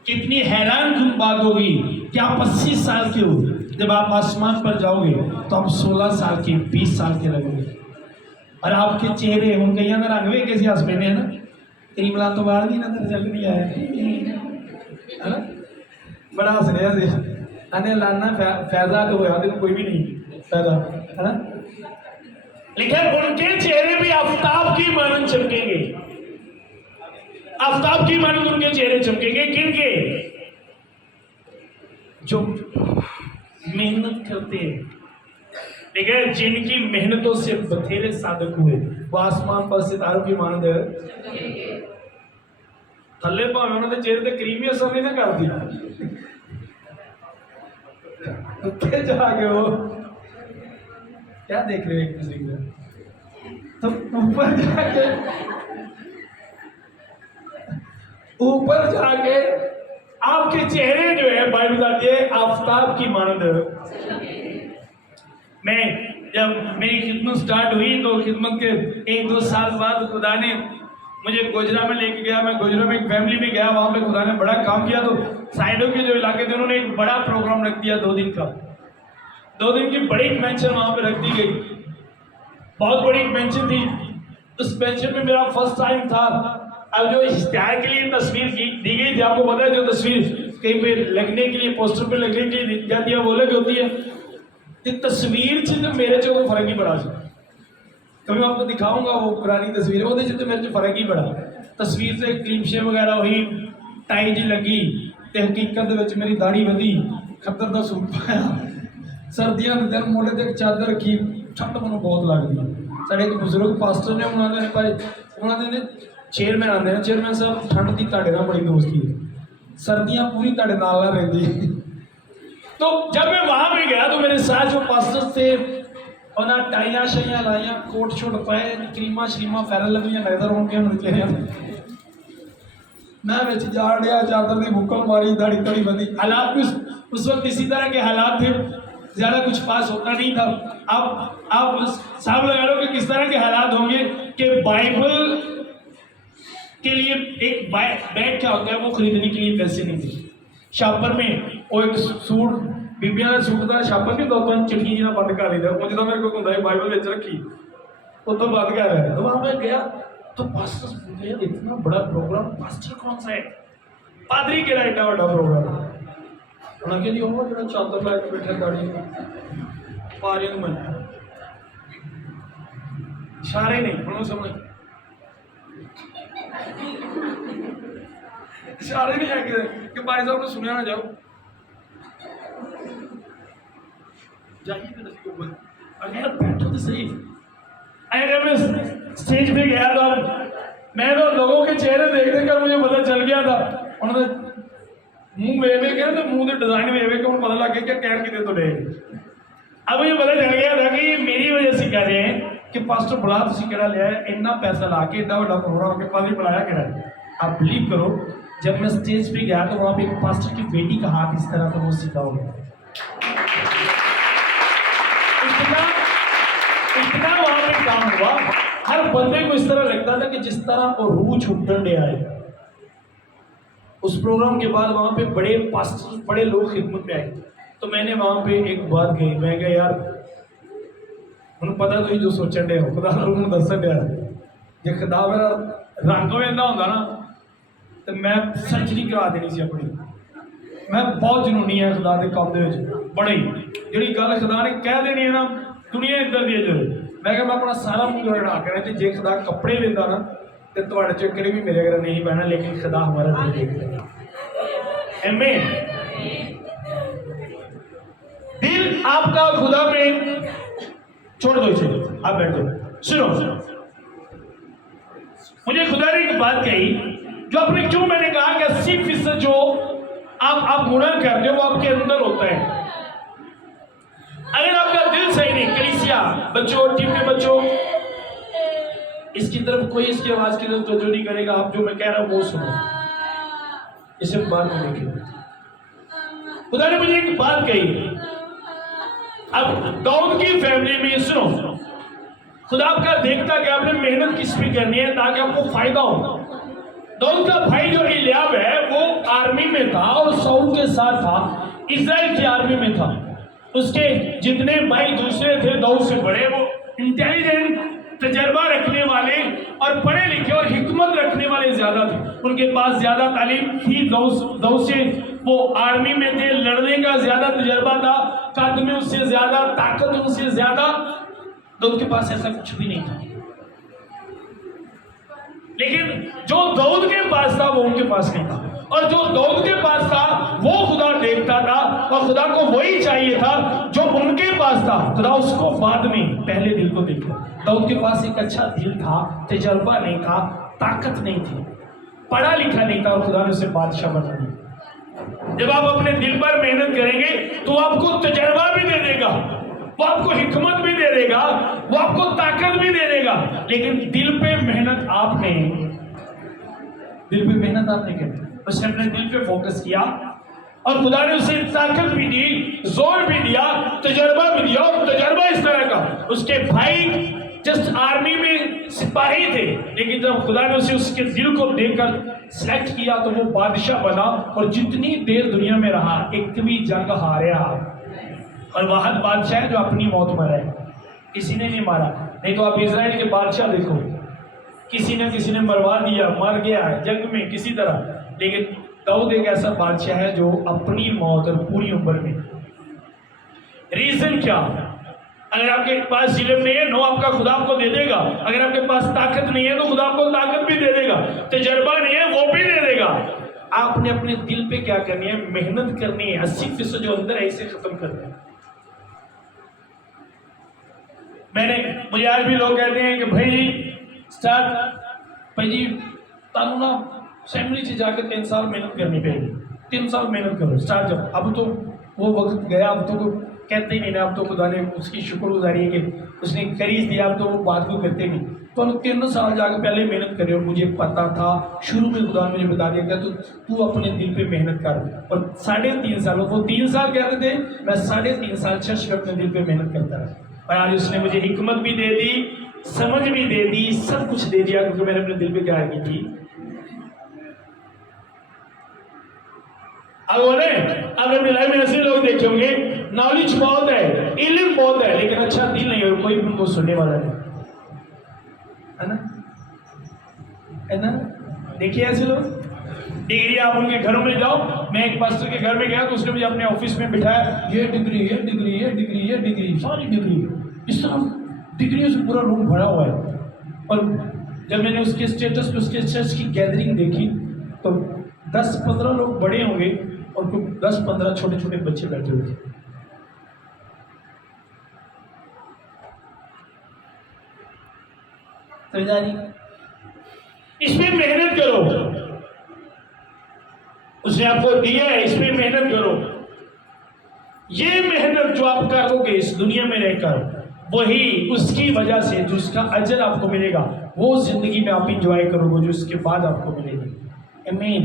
कितनी हैरान कुन बात होगी कि आप 80 साल के हो, जब आप आसमान पर जाओगे तो आप 16 साल के 20 साल के लगोगे। और आपके चेहरे हम कई रंग वे कैसे हस पे है ना, क्रीमला तो बाद भी नजर चल नहीं आया है ना, बड़ा हस रहा थे अने लाना फैजा तो होया तो कोई भी नहीं फैजा है ना। लेकिन उनके चेहरे भी आफ्ताब की मानन चमकेंगे, आफ्ताब की मानन उनके चेहरे चमकेंगे। किनके? जो मेहनत करते हैं। लेकिन जिनकी मेहनतों से बथेरे साधक हुए वो आसमान पर सितारों की मानद थले भावे उन्होंने चेहरे पे क्रीमी असर नहीं ना करती, उत्ते जाके वो क्या देख रहे हो एक दूसरे को, तो ऊपर जाके आपके चेहरे जो है बाइबल बताती है आफ्ताब की मानद। मैं जब मेरी खिदमत स्टार्ट हुई तो खिदमत के 1-2 साल बाद खुदा ने मुझे गुजरा में लेके गया। मैं गुजरा में एक फैमिली में गया, वहां पे खुदा ने बड़ा काम किया। तो साइडों के जो इलाके थे उन्होंने एक बड़ा प्रोग्राम रख दिया 2 दिन का, 2 दिन की बड़ी कन्वेंशन वहां पे रख दी गई, बहुत बड़ी कन्वेंशन थी। उस कन्वेंशन में मेरा फर्स्ट टाइम था। अब जो इश्तिहार के लिए तस्वीर दी गई थी, आपको पता है जो तस्वीर कहीं पे लगने के लिए, पोस्टर पे लगने के लिए जाती है वो अलग होती है। तस्वीर से तो मेरे से कोई फर्क ही पड़ा। कभी मैं आपको दिखाऊंगा वो पुरानी तस्वीर, वो तो मेरे से फर्क ही पड़ा। तस्वीर से क्लीमशे वगैरह हुई, टाई जी लगी, तो हकीकत मेरी दाढ़ी बधी, खतर का सूट पाया, सर्दियों के दिन मोढ़े तक चादर रखी, ठंड मैं बहुत लगती। साढ़े एक बुजुर्ग पास्टर ने उन्होंने चेयरमैन आते हैं, चेयरमैन साहब ठंड की ताड़े नाल बड़ी दोस्ती है, सर्दियाँ पूरी ताड़े नाल रहती। तो जब मैं वहां पे गया तो मेरे साथ जो पास्टर थे उन्हें टाइया शाइया लाइया, कोट शोट पाए, क्रीमा श्रीमा फैल लगियां नजर होंगे चेहरे। मैं बिच जा रहा, चादर की बुकल मारी, दाढ़ी तड़ी बंदी। हालात भी उस वक्त इसी तरह के हालात थे, ज्यादा कुछ पास होता नहीं था। अब आप साहब लगा लो कि किस तरह के हालात होंगे कि बाइबल के लिए एक बैग क्या होता है वो खरीदने के लिए पैसे नहीं थे। शापर में वो एक सूट बीबिया का सूट का शापर नहीं होता, चिट्ठी जी बंद कर लेता, वो जो मेरे को होता है बाइबल बेच रखी वो तो बंद कर रहा है। तो वहां पे गया तो पास्टर पूछे इतना बड़ा प्रोग्राम, पास्टर कौन सा है, पादरी केड़ा एडा बड़ा प्रोग्राम? उन्होंने कहा जी वो जो चादर लैके बैठे गाड़ी पारियन मन इशारे नहीं उन्होंने समझ इशारे नहीं है कि भाई साहब ने सुनया ना जाओ जाइए अगर बैठो तो सही। अगर मैं स्टेज पे गया था, मैं तो लोगों के चेहरे देख देख कर मुझे पता चल गया था। उन्होंने मुंह वे वे के तो मुंह के डिजाइन वे वे के पता लग गया क्या कह के तो डे अब मुझे पता चल गया था कि ये मेरी वजह से कह रहे हैं कि पास्टर बुला तुसी केड़ा लिया है, इतना पैसा ला के इतना बड़ा प्रोग्राम के पास ही बुलाया केड़ा। आप बिलीव करो, जब मैं स्टेज पे गया तो वहां पे एक पास्टर की बेटी का हाथ इस तरह से वो सीधा हो गया। इतना वहां पे काम हुआ, हर बंदे को इस तरह लगता था कि जिस तरह वो रूह छुट्टन दे आए। उस प्रोग्राम के बाद वहां पे बड़े पास्टर बड़े लोग खिदमत में आए, तो मैंने वहां पे एक बात कही, मैं कहा यार उन्हें पता तो जो सोचन दे खुदा उन्होंने दसन दिया जे खुदा मेरा रंग वेंदा होंदा ना तो मैं सर्जरी करा देनी सी अपनी। मैं बहुत जुनूनी है खुदा के काम दे बड़ी जी गल खुदा ने कह देनी है ना दुनिया इधर दी जो मैं क्या मैं अपना सारा मुंह रड़ा कर जे खुदा कपड़े लेंदा ना तो तुम्हारे चक्कर भी मेरे घर नहीं पहना, लेकिन खुदा हमारा दिल देखता है। आमीन। दिल आपका खुदा में छोड़ दो इसे, आप बैठो। सुनो मुझे खुदा ने एक बात कही जो अपने क्यों मैंने कहा कि 80% जो आप गुनाह करते हो वो आपके अंदर होता है। अगर आपका दिल सही नहीं, कलीसिया बच्चों टीम के बच्चों इसकी तरफ कोई इसकी आवाज की तरफ तवज्जो नहीं करेगा, आप जो मैं कह रहा हूं वो सुनो, इसे बात में देखिए। खुदा ने मुझे एक बात कही, अब दाऊद की फैमिली में सुनो खुदा आपका देखता कि आपने मेहनत किस भी करनी है ताकि आपको फायदा हो। दाऊद का भाई जो इलियाब है वो आर्मी में था और साउल के साथ था, इजराइल की आर्मी में था। उसके जितने भाई दूसरे थे दाऊद से बड़े, वो इंटेलिजेंट तजर्बा रखने वाले और पढ़े लिखे और हिकमत रखने वाले ज्यादा थे, उनके पास ज्यादा तालीम थी। दाऊद से वो आर्मी में थे, लड़ने का ज्यादा तजर्बा था, कद में उससे ज्यादा, ताकत उससे ज्यादा। दाऊद के पास ऐसा कुछ भी नहीं था, लेकिन जो दाऊद के पास था वो उनके पास नहीं था, और जो दाऊद के पास था वो खुदा देखता था और खुदा को वही चाहिए था जो उनके पास था। खुदा उसको बाद में पहले दिल को देखा। दाऊद के पास एक अच्छा दिल था, तजर्बा नहीं था, ताकत नहीं थी, पढ़ा लिखा नहीं था, और खुदा ने उसे बादशाह बना दिया। जब आप अपने दिल पर मेहनत करेंगे तो आपको तजर्बा भी दे देगा, वो आपको हिकमत भी दे देगा, वो आपको ताकत भी दे देगा, लेकिन दिल पे मेहनत आपने की, उसने अपने दिल पे फोकस किया और खुदा ने उसे ताकत भी दी, जोर भी दिया, तजर्बा भी दिया। और तजर्बा इस तरह का, उसके भाई जस्ट आर्मी में सिपाही थे, लेकिन जब खुदा ने उसे उसके दिल को देखकर सिलेक्ट किया तो वो बादशाह बना, और जितनी देर दुनिया में रहा एक भी जंग हारा। और वह बादशाह है जो अपनी मौत मरा है, किसी ने नहीं मारा। नहीं तो आप इजराइल के बादशाह देखो, किसी ने मरवा दिया, मर गया जंग में किसी तरह, लेकिन दाऊद एक ऐसा बादशाह है जो अपनी मौत और पूरी उम्र में। रीजन क्या? अगर आपके पास इल्म नहीं है, नो आपका खुदा आपको दे देगा। अगर आपके पास ताकत नहीं है तो खुदा आपको ताकत भी दे देगा, तजर्बा नहीं है वो भी दे देगा। आपने अपने दिल पे क्या करनी है? मेहनत करनी है। 80% जो अंदर है इसे खत्म करना है। मुझे आज भी लोग कहते हैं कि भाई जी तानू ना असेंबली से जाकर 3 साल मेहनत करनी पड़ेगी, 3 साल मेहनत करो स्टार्ट। जब अब तो वो वक्त गया, अब तो कहते ही नहीं ना, अब तो खुदा ने उसकी शुक्रगुजारी है कि उसने खरीद दिया, अब तो वो बात को करते नहीं। तो 3 साल जाकर पहले मेहनत करे, और मुझे पता था शुरू में खुदा ने मुझे बता दिया था तो तू अपने दिल पे मेहनत कर। और 3.5 साल, वो 3 साल कहते थे, मैं 3.5 साल चर्च में अपने दिल पे मेहनत करता रहा। और आज उसने मुझे हिकमत भी दे दी, समझ भी दे दी, सब कुछ दे दिया, क्योंकि मैंने अपने दिल पे क्या की थी। अब अपनी लाइफ में ऐसे लोग देखे होंगे, नॉलेज बहुत है, इल्म बहुत है, लेकिन अच्छा दिल नहीं है, कोई भी उनको सुनने वाला नहीं है ना। देखिए ऐसे लोग, डिग्री आप उनके घरों में जाओ। मैं एक पास्टर के घर में गया तो उसने मुझे अपने ऑफिस में बिठाया, ये डिग्री, ये डिग्री, ये डिग्री, ये डिग्री, सारी डिग्री, इस तरह डिग्रियों से पूरा रूम भरा हुआ है। और जब मैंने उसके स्टेटस पे उसके चर्च की गैदरिंग देखी तो 10-15 लोग बड़े होंगे और 10-15 छोटे छोटे बच्चे बैठे हुए थे। इसमें मेहनत करो, उसने आपको दिया है, इसमें मेहनत करो। ये मेहनत जो आप करोगे इस दुनिया में रहकर, वही उसकी वजह से जो उसका अजर आपको मिलेगा, वो जिंदगी में आप इंजॉय करोगे जो उसके बाद आपको मिलेगी। आमीन।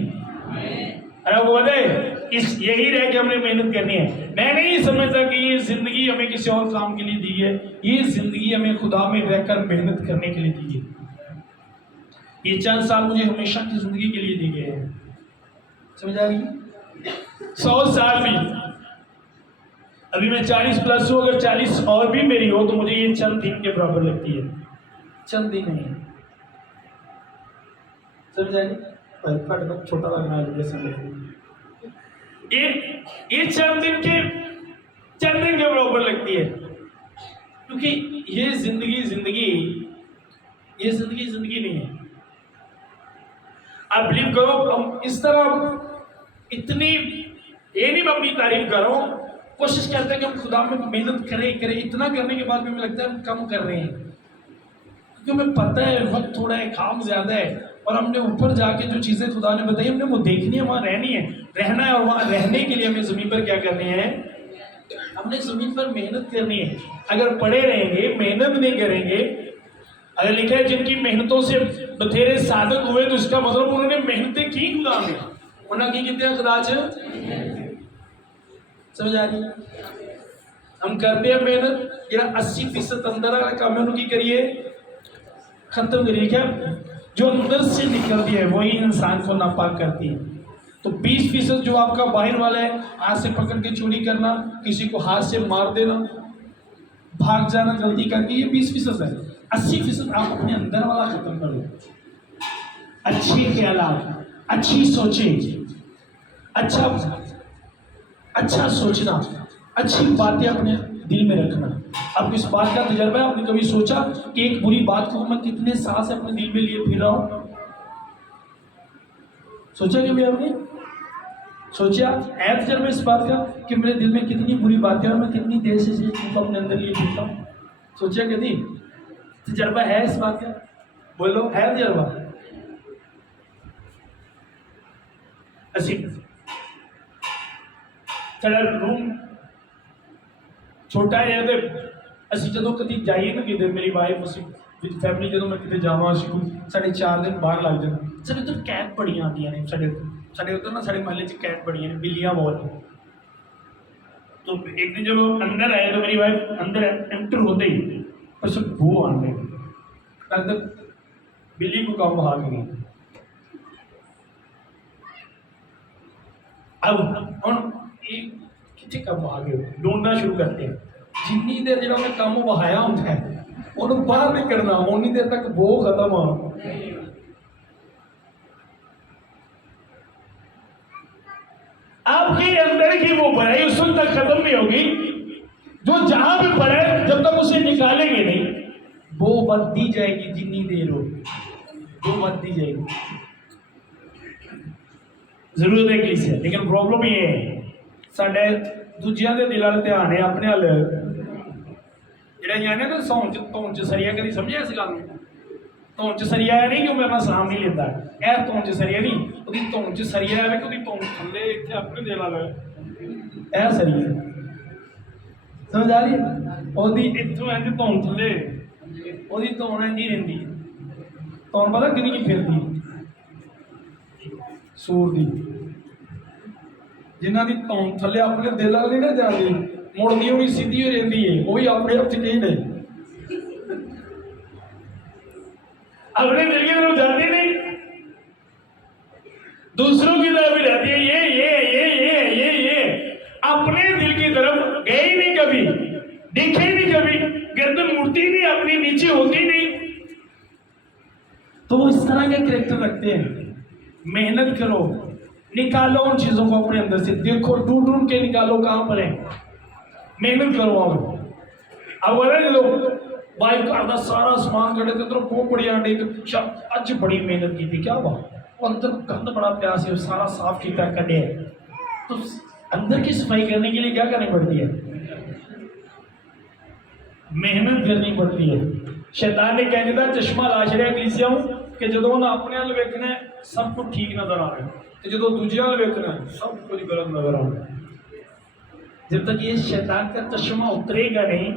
अरे आपको पता है इस यही रह के हमने मेहनत करनी है। मैं नहीं समझता कि ये जिंदगी हमें किसी और काम के लिए दी है, ये जिंदगी हमें खुदा में रहकर मेहनत करने के लिए दी है। ये चंद साल मुझे हमेशा की जिंदगी के लिए दी गए हैं, समझ आ रही? 100 साल भी, अभी मैं 40+ हूँ, अगर 40 और भी मेरी हो तो मुझे ये चंद दिन के बराबर लगती है। चंद दिन नहीं, समझ आ रही? छोटा लगना ये चंद दिन के बराबर लगती है, क्योंकि ये जिंदगी नहीं है। आप बिलीव करो, हम इस तरह इतनी, ये नहीं मैं अपनी तारीफ कर रहा हूं, कोशिश करते हैं कि हम खुदा में मेहनत करें। इतना करने के बाद भी हमें लगता है हम कम कर रहे हैं, क्योंकि हमें पता है वक्त थोड़ा है, काम ज्यादा है, और हमने ऊपर जाके जो चीजें खुदा ने बताई हमने वो देखनी है, वहां रहना है, और वहां रहने के लिए हमें जमीन पर क्या करनी है? हमने जमीन पर मेहनत करनी है। अगर पड़े रहेंगे, मेहनत नहीं करेंगे, अगर लिखा है जिनकी मेहनतों से बथेरे साधक हुए, तो इसका मतलब उन्होंने मेहनतें की खुदा में, उन्होंने की कितने खुदा से, समझ आ रही? हम करते हैं मेहनत, या 80% अंदर वाला काम है उनकी करिए, खत्म करिए। क्या जो अंदर से निकलती है वही इंसान को नापाक करती है। तो 20% जो आपका बाहर वाला है, हाथ से पकड़ के चोरी करना, किसी को हाथ से मार देना, भाग जाना गलती करके, ये 20% है। 80% आप अपने अंदर वाला खत्म कर लो। अच्छे ख्यालात, अच्छी सोचें, अच्छा सोचना, अच्छी बातें अपने दिल में रखना। अब इस बात का तजर्बा है, आपने कभी सोचा कि एक बुरी बात को मैं कितने साल से अपने दिल में लिए फिर रहा हूं? सोचा कभी आपने? सोचा है तजर्बा इस बात का कि मेरे दिल में कितनी बुरी बातें और मैं कितनी देर से उनको अपने अंदर लिए फिरता हूं? सोचा कभी? तजर्बा है इस बात का? बोलो, है तजर्बा? साढ़ा रूम छोटा है, ਅਸੀਂ ਜਦੋਂ ਕਦੀ ਜਾਈਏ ਨਾ ਕਿਤੇ, ਮੇਰੀ ਵਾਈਫ ਅਸੀਂ ਵਿਦ ਫੈਮਿਲੀ ਜਦੋਂ ਮੈਂ ਕਿਤੇ ਜਾਵਾਂ, ਅਸੀਂ ਸਾਡੇ 4 ਦਿਨ ਬਾਹਰ ਲੱਗ ਜਾਂਦੇ। ਸਾਡੇ ਉੱਧਰ ਕੈਟ ਬੜੀਆਂ ਆਉਂਦੀਆਂ ਨੇ, ਸਾਡੇ ਉੱਧਰ ਨਾ ਸਾਡੇ महल्ले 'ਚ कैट बढ़िया ने, बिल्लियाँ बहुत हैं। तो एक दिन जब अंदर आए तो मेरी वाइफ अंदर एंटर होते ही पर सब वो आने लगता बिल्ली को काम भाग गई। अब हम कितने कम आ गए, ढूंढना शुरू करते हैं। जिन्नी देर जो मैं कम वहाया होता है उन्होंने बाहर नहीं करना, उन्नी देर तक वो खत्म हो। आपके अंदर की वो बुराई उस वक्त तक खत्म नहीं होगी जो जहां भी पड़े, जब तक उसे निकालेंगे नहीं, वो बढ़ती जाएगी। जितनी देर हो वो बढ़ती जाएगी। जरूरत है किसी, लेकिन प्रॉब्लम ये है साढ़े दूजिया के दिलों का ध्यान है अपने हल जो तो धौन च सरिया। कभी समझे इस गल? धौन च सरिया है नहीं कि मैं अपना सलाम नहीं लेता, यह धौन च सरिया नहीं, वो धौन च सरिया है कि धौन थले इतने अपने दिल वाला यह सरिया, समझ आ रही है? वो इतों इंज धौन थले, वो धौन इंज ही रही। धौन पता कि फिरती सूर की, जिन्हों की धौन थले अपने दिल वाली ना जाती, मुड़नी हुई सीधी हो रही है, वो भी अपने आप नहीं ने, अपने दिल की तरफ जाती नहीं, दूसरों की तरफ भी जाती है। ये अपने दिल की तरफ गए ही नहीं, कभी देखे नहीं, कभी गर्दन मुड़ती नहीं, अपनी नीचे होती नहीं। तो वो इस तरह के कैरेक्टर रखते हैं। मेहनत करो, निकालो उन चीजों को अपने अंदर से, देखो ढूंढ ढूंढ के निकालो कहां पर है, मेहनत करो। अब जो बाइक का सारा सामान कटे तो उधर बहुत बढ़िया अज बड़ी मेहनत की थी, क्या हुआ? वो अंदर गंद बड़ा प्यार से सारा साफ किया कटे, तो अंदर की सफाई करने के लिए क्या करनी पड़ती है? मेहनत करनी पड़ती है। शैतान ने कह दिया चश्मा ला छड़िया कलीसिया कि जो उन्हें अपने हल वेखना सब कुछ ठीक नजर आ रहा है, तो जो दूजे हल वेखना सब कुछ गलत नजर आ रहा है। जब तक ये शैतान का चश्मा उतरेगा नहीं,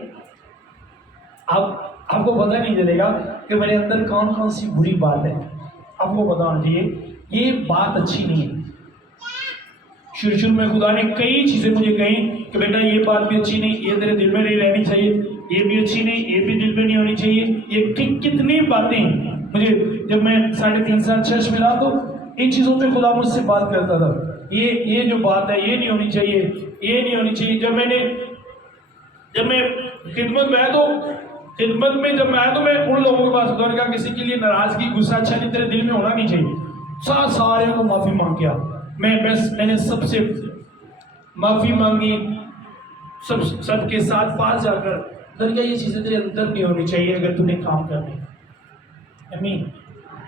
आपको पता नहीं चलेगा कि मेरे अंदर कौन कौन सी बुरी बात है। आपको पता होना चाहिए ये बात अच्छी नहीं है। शुरू में खुदा ने कई चीजें मुझे कही कि बेटा ये बात भी अच्छी नहीं, ये तेरे दिल में नहीं रहनी चाहिए, ये भी अच्छी नहीं, ये भी दिल में नहीं होनी चाहिए। ये कितनी बातें मुझे, जब मैं 3.5 साल चर्च में रहा तो इन चीजों पे खुदा मुझसे बात करता था। ये जो बात है ये नहीं होनी चाहिए, ये नहीं होनी चाहिए। जब मैं खिदमत में आया जब मैं आया तो मैं उन लोगों के पास खुदा ने कहा किसी के लिए नाराजगी गुस्सा अच्छा नहीं तेरे दिल में होना नहीं चाहिए। सारे को माफी मांग किया। मैंने सबसे माफी मांगी, सबके साथ पास जाकर क्या ये चीजें तेरे अंदर नहीं होनी चाहिए अगर तूने काम करने। आमीन।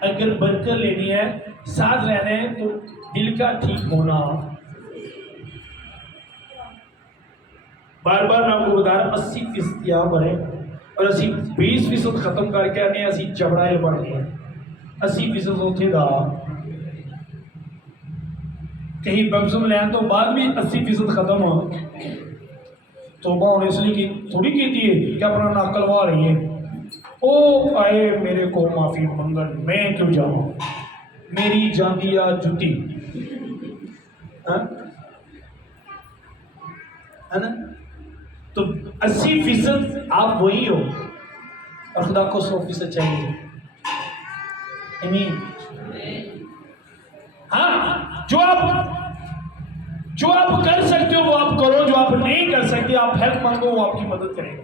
अगर बरकत लेनी है, साथ रहना है तो दिल का ठीक होना। बार मैं आपको बता रहा 80% यहाँ पर है और 20% खत्म करके आने असी चबड़ाए बन गए। 80% उत्थे दा कहीं बपसम लैन तो बाद भी 80% खत्म हो। तोबा होने इसलिए थोड़ी की है कि अपना नाक कलवा रही है। ओ आए मेरे को माफी मंगन, मैं क्यों जाऊं, मेरी जांदिया जुती है ना। तो 80% आप वही हो और खुदा को 100% चाहिए। आमीन। हाँ, जो आप कर सकते हो वो आप करो, जो आप नहीं कर सकते आप हेल्प मांगो, वो आपकी मदद करेगा।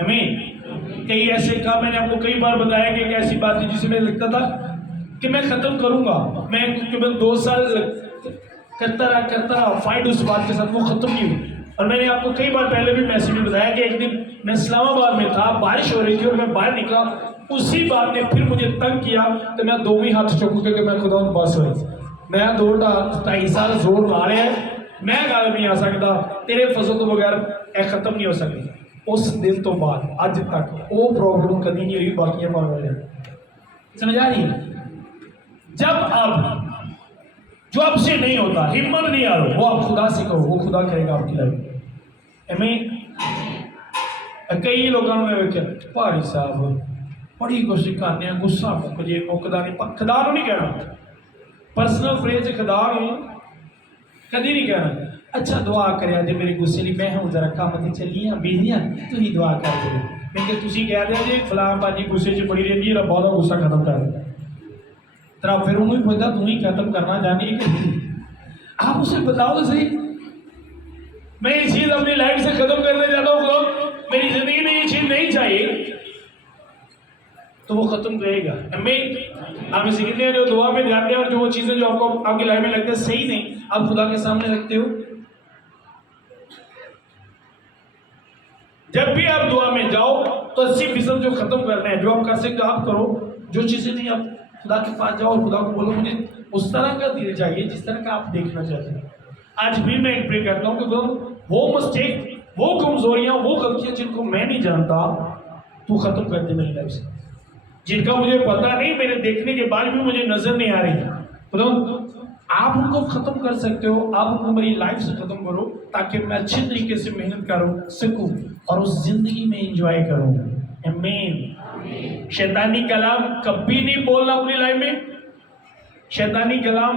आमीन। कई ऐसे काम मैंने आपको कई बार बताया कि एक ऐसी बात थी जिसे मैं लिखता था कि मैं खत्म करूंगा, मैं केवल 2 साल करता रहा फाइट उस बात के साथ, वो खत्म नहीं हुई। और मैंने आपको कई बार पहले भी मैसेज में बताया कि एक दिन मैं इस्लामाबाद में था, बारिश हो रही थी और मैं बाहर निकला, उसी बात ने फिर मुझे तंग किया तो मैं 2 ही हाथ चुक के मैं खुदा बस हो मैं 2-2.5 साल जोर ला रहा है, मैं गल नहीं आ सकता, तेरे फजल तो बगैर यह खत्म नहीं हो सकती। उस दिन तो बाद अज तक वो प्रॉब्लम कभी नहीं हुई, बाकी समझ आ रही है। जब आप जो आपसे नहीं होता, हिम्मत नहीं आ रहा, वो आप खुदा से कहो, वो खुदा करेगा आपकी लाइफ। कई लोगों ने वेख्या भाई साहब बड़ी कोशिश करने गुस्सा मुक जे मुकदा नहीं, खुदा नहीं कहना, पर्सनल फ्रेज खुदा कभी नहीं कहना। अच्छा दुआ कर जे मेरे गुस्से लिए, मैं हूँ जरा काम से चली हाँ बिजी हाँ, तुम दुआ कर दो। मैं तुम कह दिया जी फलां भाजी गुस्से च बड़ी रही है, रब्बा का गुस्सा खत्म कर तेरा, फिर उन्होंने पूछता तू ही खत्म करना चाहती है कि आप उसे बताओ तो सही, मैं ये चीज अपनी लाइफ से खत्म करने जाता हूँ, मेरी जिंदगी में ये चीज नहीं चाहिए, तो वो खत्म करेगा। आप इसे कितने हैं जो दुआ में ध्यान दें और जो वो चीजें जो आपको आपकी लाइफ में लगता है सही नहीं, आप खुदा के सामने रखते हो। जब भी आप दुआ में जाओ तो 80% जो खत्म करना है, जो आप कर सकते हो आप करो, जो चीजें नहीं आप खुदा के पास जाओ और खुदा को बोलो मुझे उस तरह का दिल चाहिए जिस तरह का आप देखना चाहते हैं। आज भी मैं एक प्रे करता हूँ कि वो मिस्टेक, वो कमजोरियां, वो गलतियां जिनको मैं नहीं जानता तू खत्म कर दे मेरी लाइफ से, जिनका मुझे पता नहीं, मेरे देखने के बाद भी मुझे नजर नहीं आ रही, तो आप उनको खत्म कर सकते हो। आप उनको मेरी लाइफ से खत्म करो ताकि मैं अच्छे तरीके से मेहनत करूं सकूं और उस जिंदगी में एंजॉय करूं। आमीन। शैतानी कलाम कभी नहीं बोलना अपनी लाइफ में। शैतानी कलाम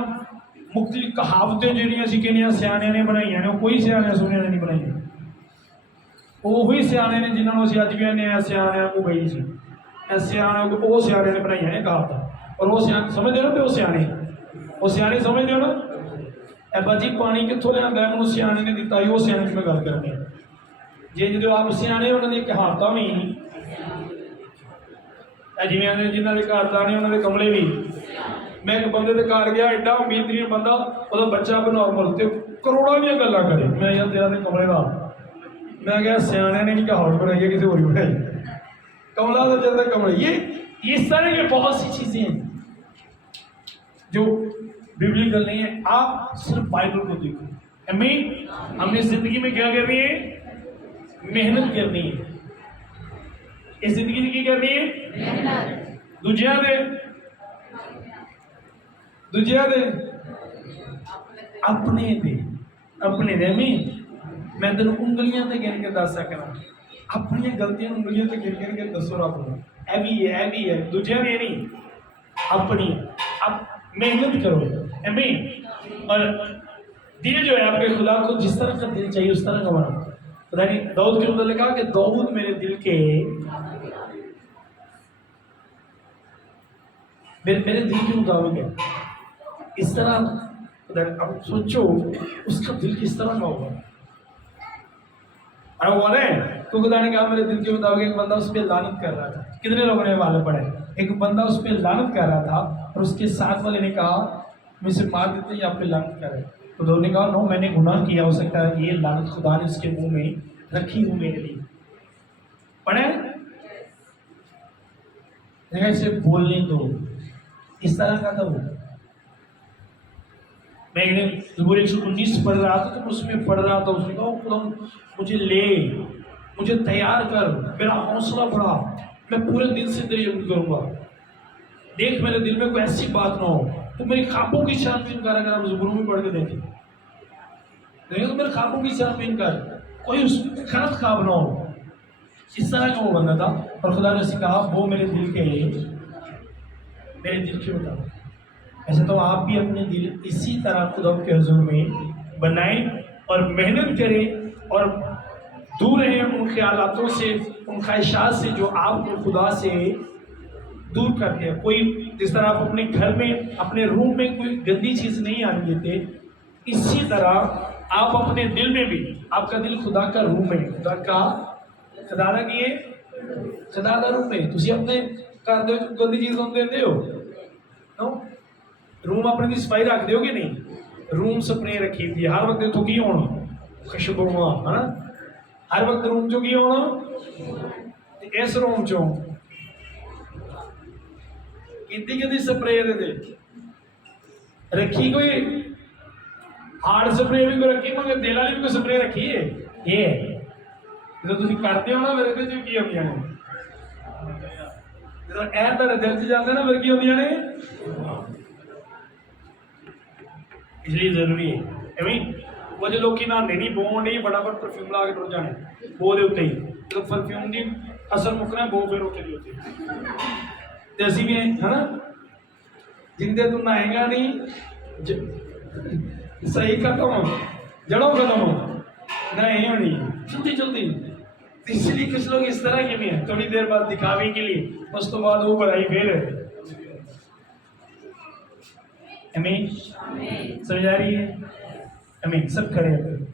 मुख्तलिफ कहावतें जो कहने सियाने ने बनाई ने, कोई सियाने सुने नहीं बनाई, वही सियाने ने जिन्होंने अभी अज भी आने सियाने को गई सी, सियाने वो सियाने ने बनाई ने कहावत, और वो सियाने समझते हो ना, वो सियाने समझते हो ना। ए बाजी पानी कितों लिया मैं सियाने ने दिता, वो सियाने की मैं गल करनी जे जो आप सियाने उन्होंने कहावत भी जिम्मे जिन्होंने घर दाने उन्होंने कमले भी। मैं एक बंदे के घर गया, एडा अमीर बंदा, वो बच्चा नॉर्मल तो करोड़ों दी गल् करे, मैं यार तेरा तो कमले का, मैं क्या सियाने ने नहीं कहावत बनाई है, किसी और बनाई, कमला तो चलता कमले। ये इस तरह की बहुत सी चीजें हैं जो बिब्लिकल नहीं है। आप सिर्फ बाइबल को देखो। आमीन। हमने जिंदगी में क्या करनी है? मेहनत करनी है। इस जिंदगी में क्या करनी है? मेहनत। दूजिया दे अपने दे। आमीन। मैं तेन उंगलियां ते गिन के दस सकना, अपनी गलतियां उंगलियां ते गिन गिन के दसो रब नूं। ए भी है दूजे ने नहीं, अपनी आप मेहनत करो आमीन। और दिल जो है आपके खुदा को जिस तरह का दिल चाहिए उस तरह का बनाओ। खुदा ने दाऊद के मुताबिक कहा कि दाऊद मेरे दिल के मेरे दिल के मुताबिक है। इस तरह अब सोचो उसका दिल किस तरह का होगा। और वो है तो खुदा ने कहा मेरे दिल के मुताबिक। एक बंदा उस पर लानत कर रहा था, कितने लोगों ने वाले पढ़े, एक बंदा उस पर लानत कर रहा था और उसके साथ वाले ने कहा मैं इसे मार देते या आप पे लानत कर रहे। तो दोनों ने कहा नो मैंने गुनाह किया, हो सकता है ये लानत खुदा ने उसके मुंह में रखी हूं मेरे लिए। पढ़े इसे बोलने दो, इस तरह का था वो। मैं एक दिन ज़बूर 119 पढ़ रहा था तो उसमें पढ़ रहा था, उसने कहा खुदा मुझे ले, मुझे तैयार कर, मेरा हौसला बढ़ा, मैं पूरे दिन से तेरी इबादत करूंगा। देख मेरे दिल में कोई ऐसी बात ना हो तो मेरी ख्वाबों की छानबीन कर। अगर आप ज़बूर में पढ़ के देखें तो मेरे ख्वाबों की छानबीन कर, कोई उसमें गलत ख्वाब ना हो। इस तरह का वो बंदा था और खुदा ने उसे कहा वो मेरे दिल के मुताबिक। ऐसे तो आप भी अपने दिल इसी तरह खुदा के हुजूर में बनाएं और मेहनत करें और दूर रहें उन ख्यालातों से, उन ख्वाहिशात से जो आपको खुदा से दूर करते हैं। कोई जिस तरह आप अपने घर में अपने रूम में कोई गंदी चीज़ नहीं आने देते, इसी तरह आप अपने दिल में भी, आपका दिल खुदा का रूम है, खुदा का रूम है। तुम अपने घर दे गंदी चीज़ देते हो नो, रूम अपने की सफाई रख दोगे नहीं, रूम स्प्रे रखी थी हर वक्त इतों की होना खुशबू है ना, हर वक्त रूम चो की होना, इस रूम चो की स्प्रे दे रखी, कोई हार्ड स्प्रे भी कोई रखी, मगर दिल वाली भी कोई स्प्रे रखी है। ये जो तुम करते हो ना मेरे दिल की होंगे ने, जो तेरे दिल च जाते ना फिर की होंगे ने। इसलिए जरूरी है वो जो लोग नहाते नहीं बोन नहीं फटाफट परफ्यूम ला के टुर जाने बो दे उत्ते ही, जो परफ्यूम की असर मुकना बो फिर उत्ते दी उत्ते। असी भी है ना, जिंदे तू नहाएगा नहीं सही खत्म, जड़ों खत्म नहीं होनी जल्दी जल्दी। इसलिए कुछ लोग इस तरह के भी हैं, थोड़ी देर बाद दिखावे के लिए, उस तो बाद वो बढ़ाई फिर आमीन। समझ आ रही है? आमीन। सब खड़े हैं।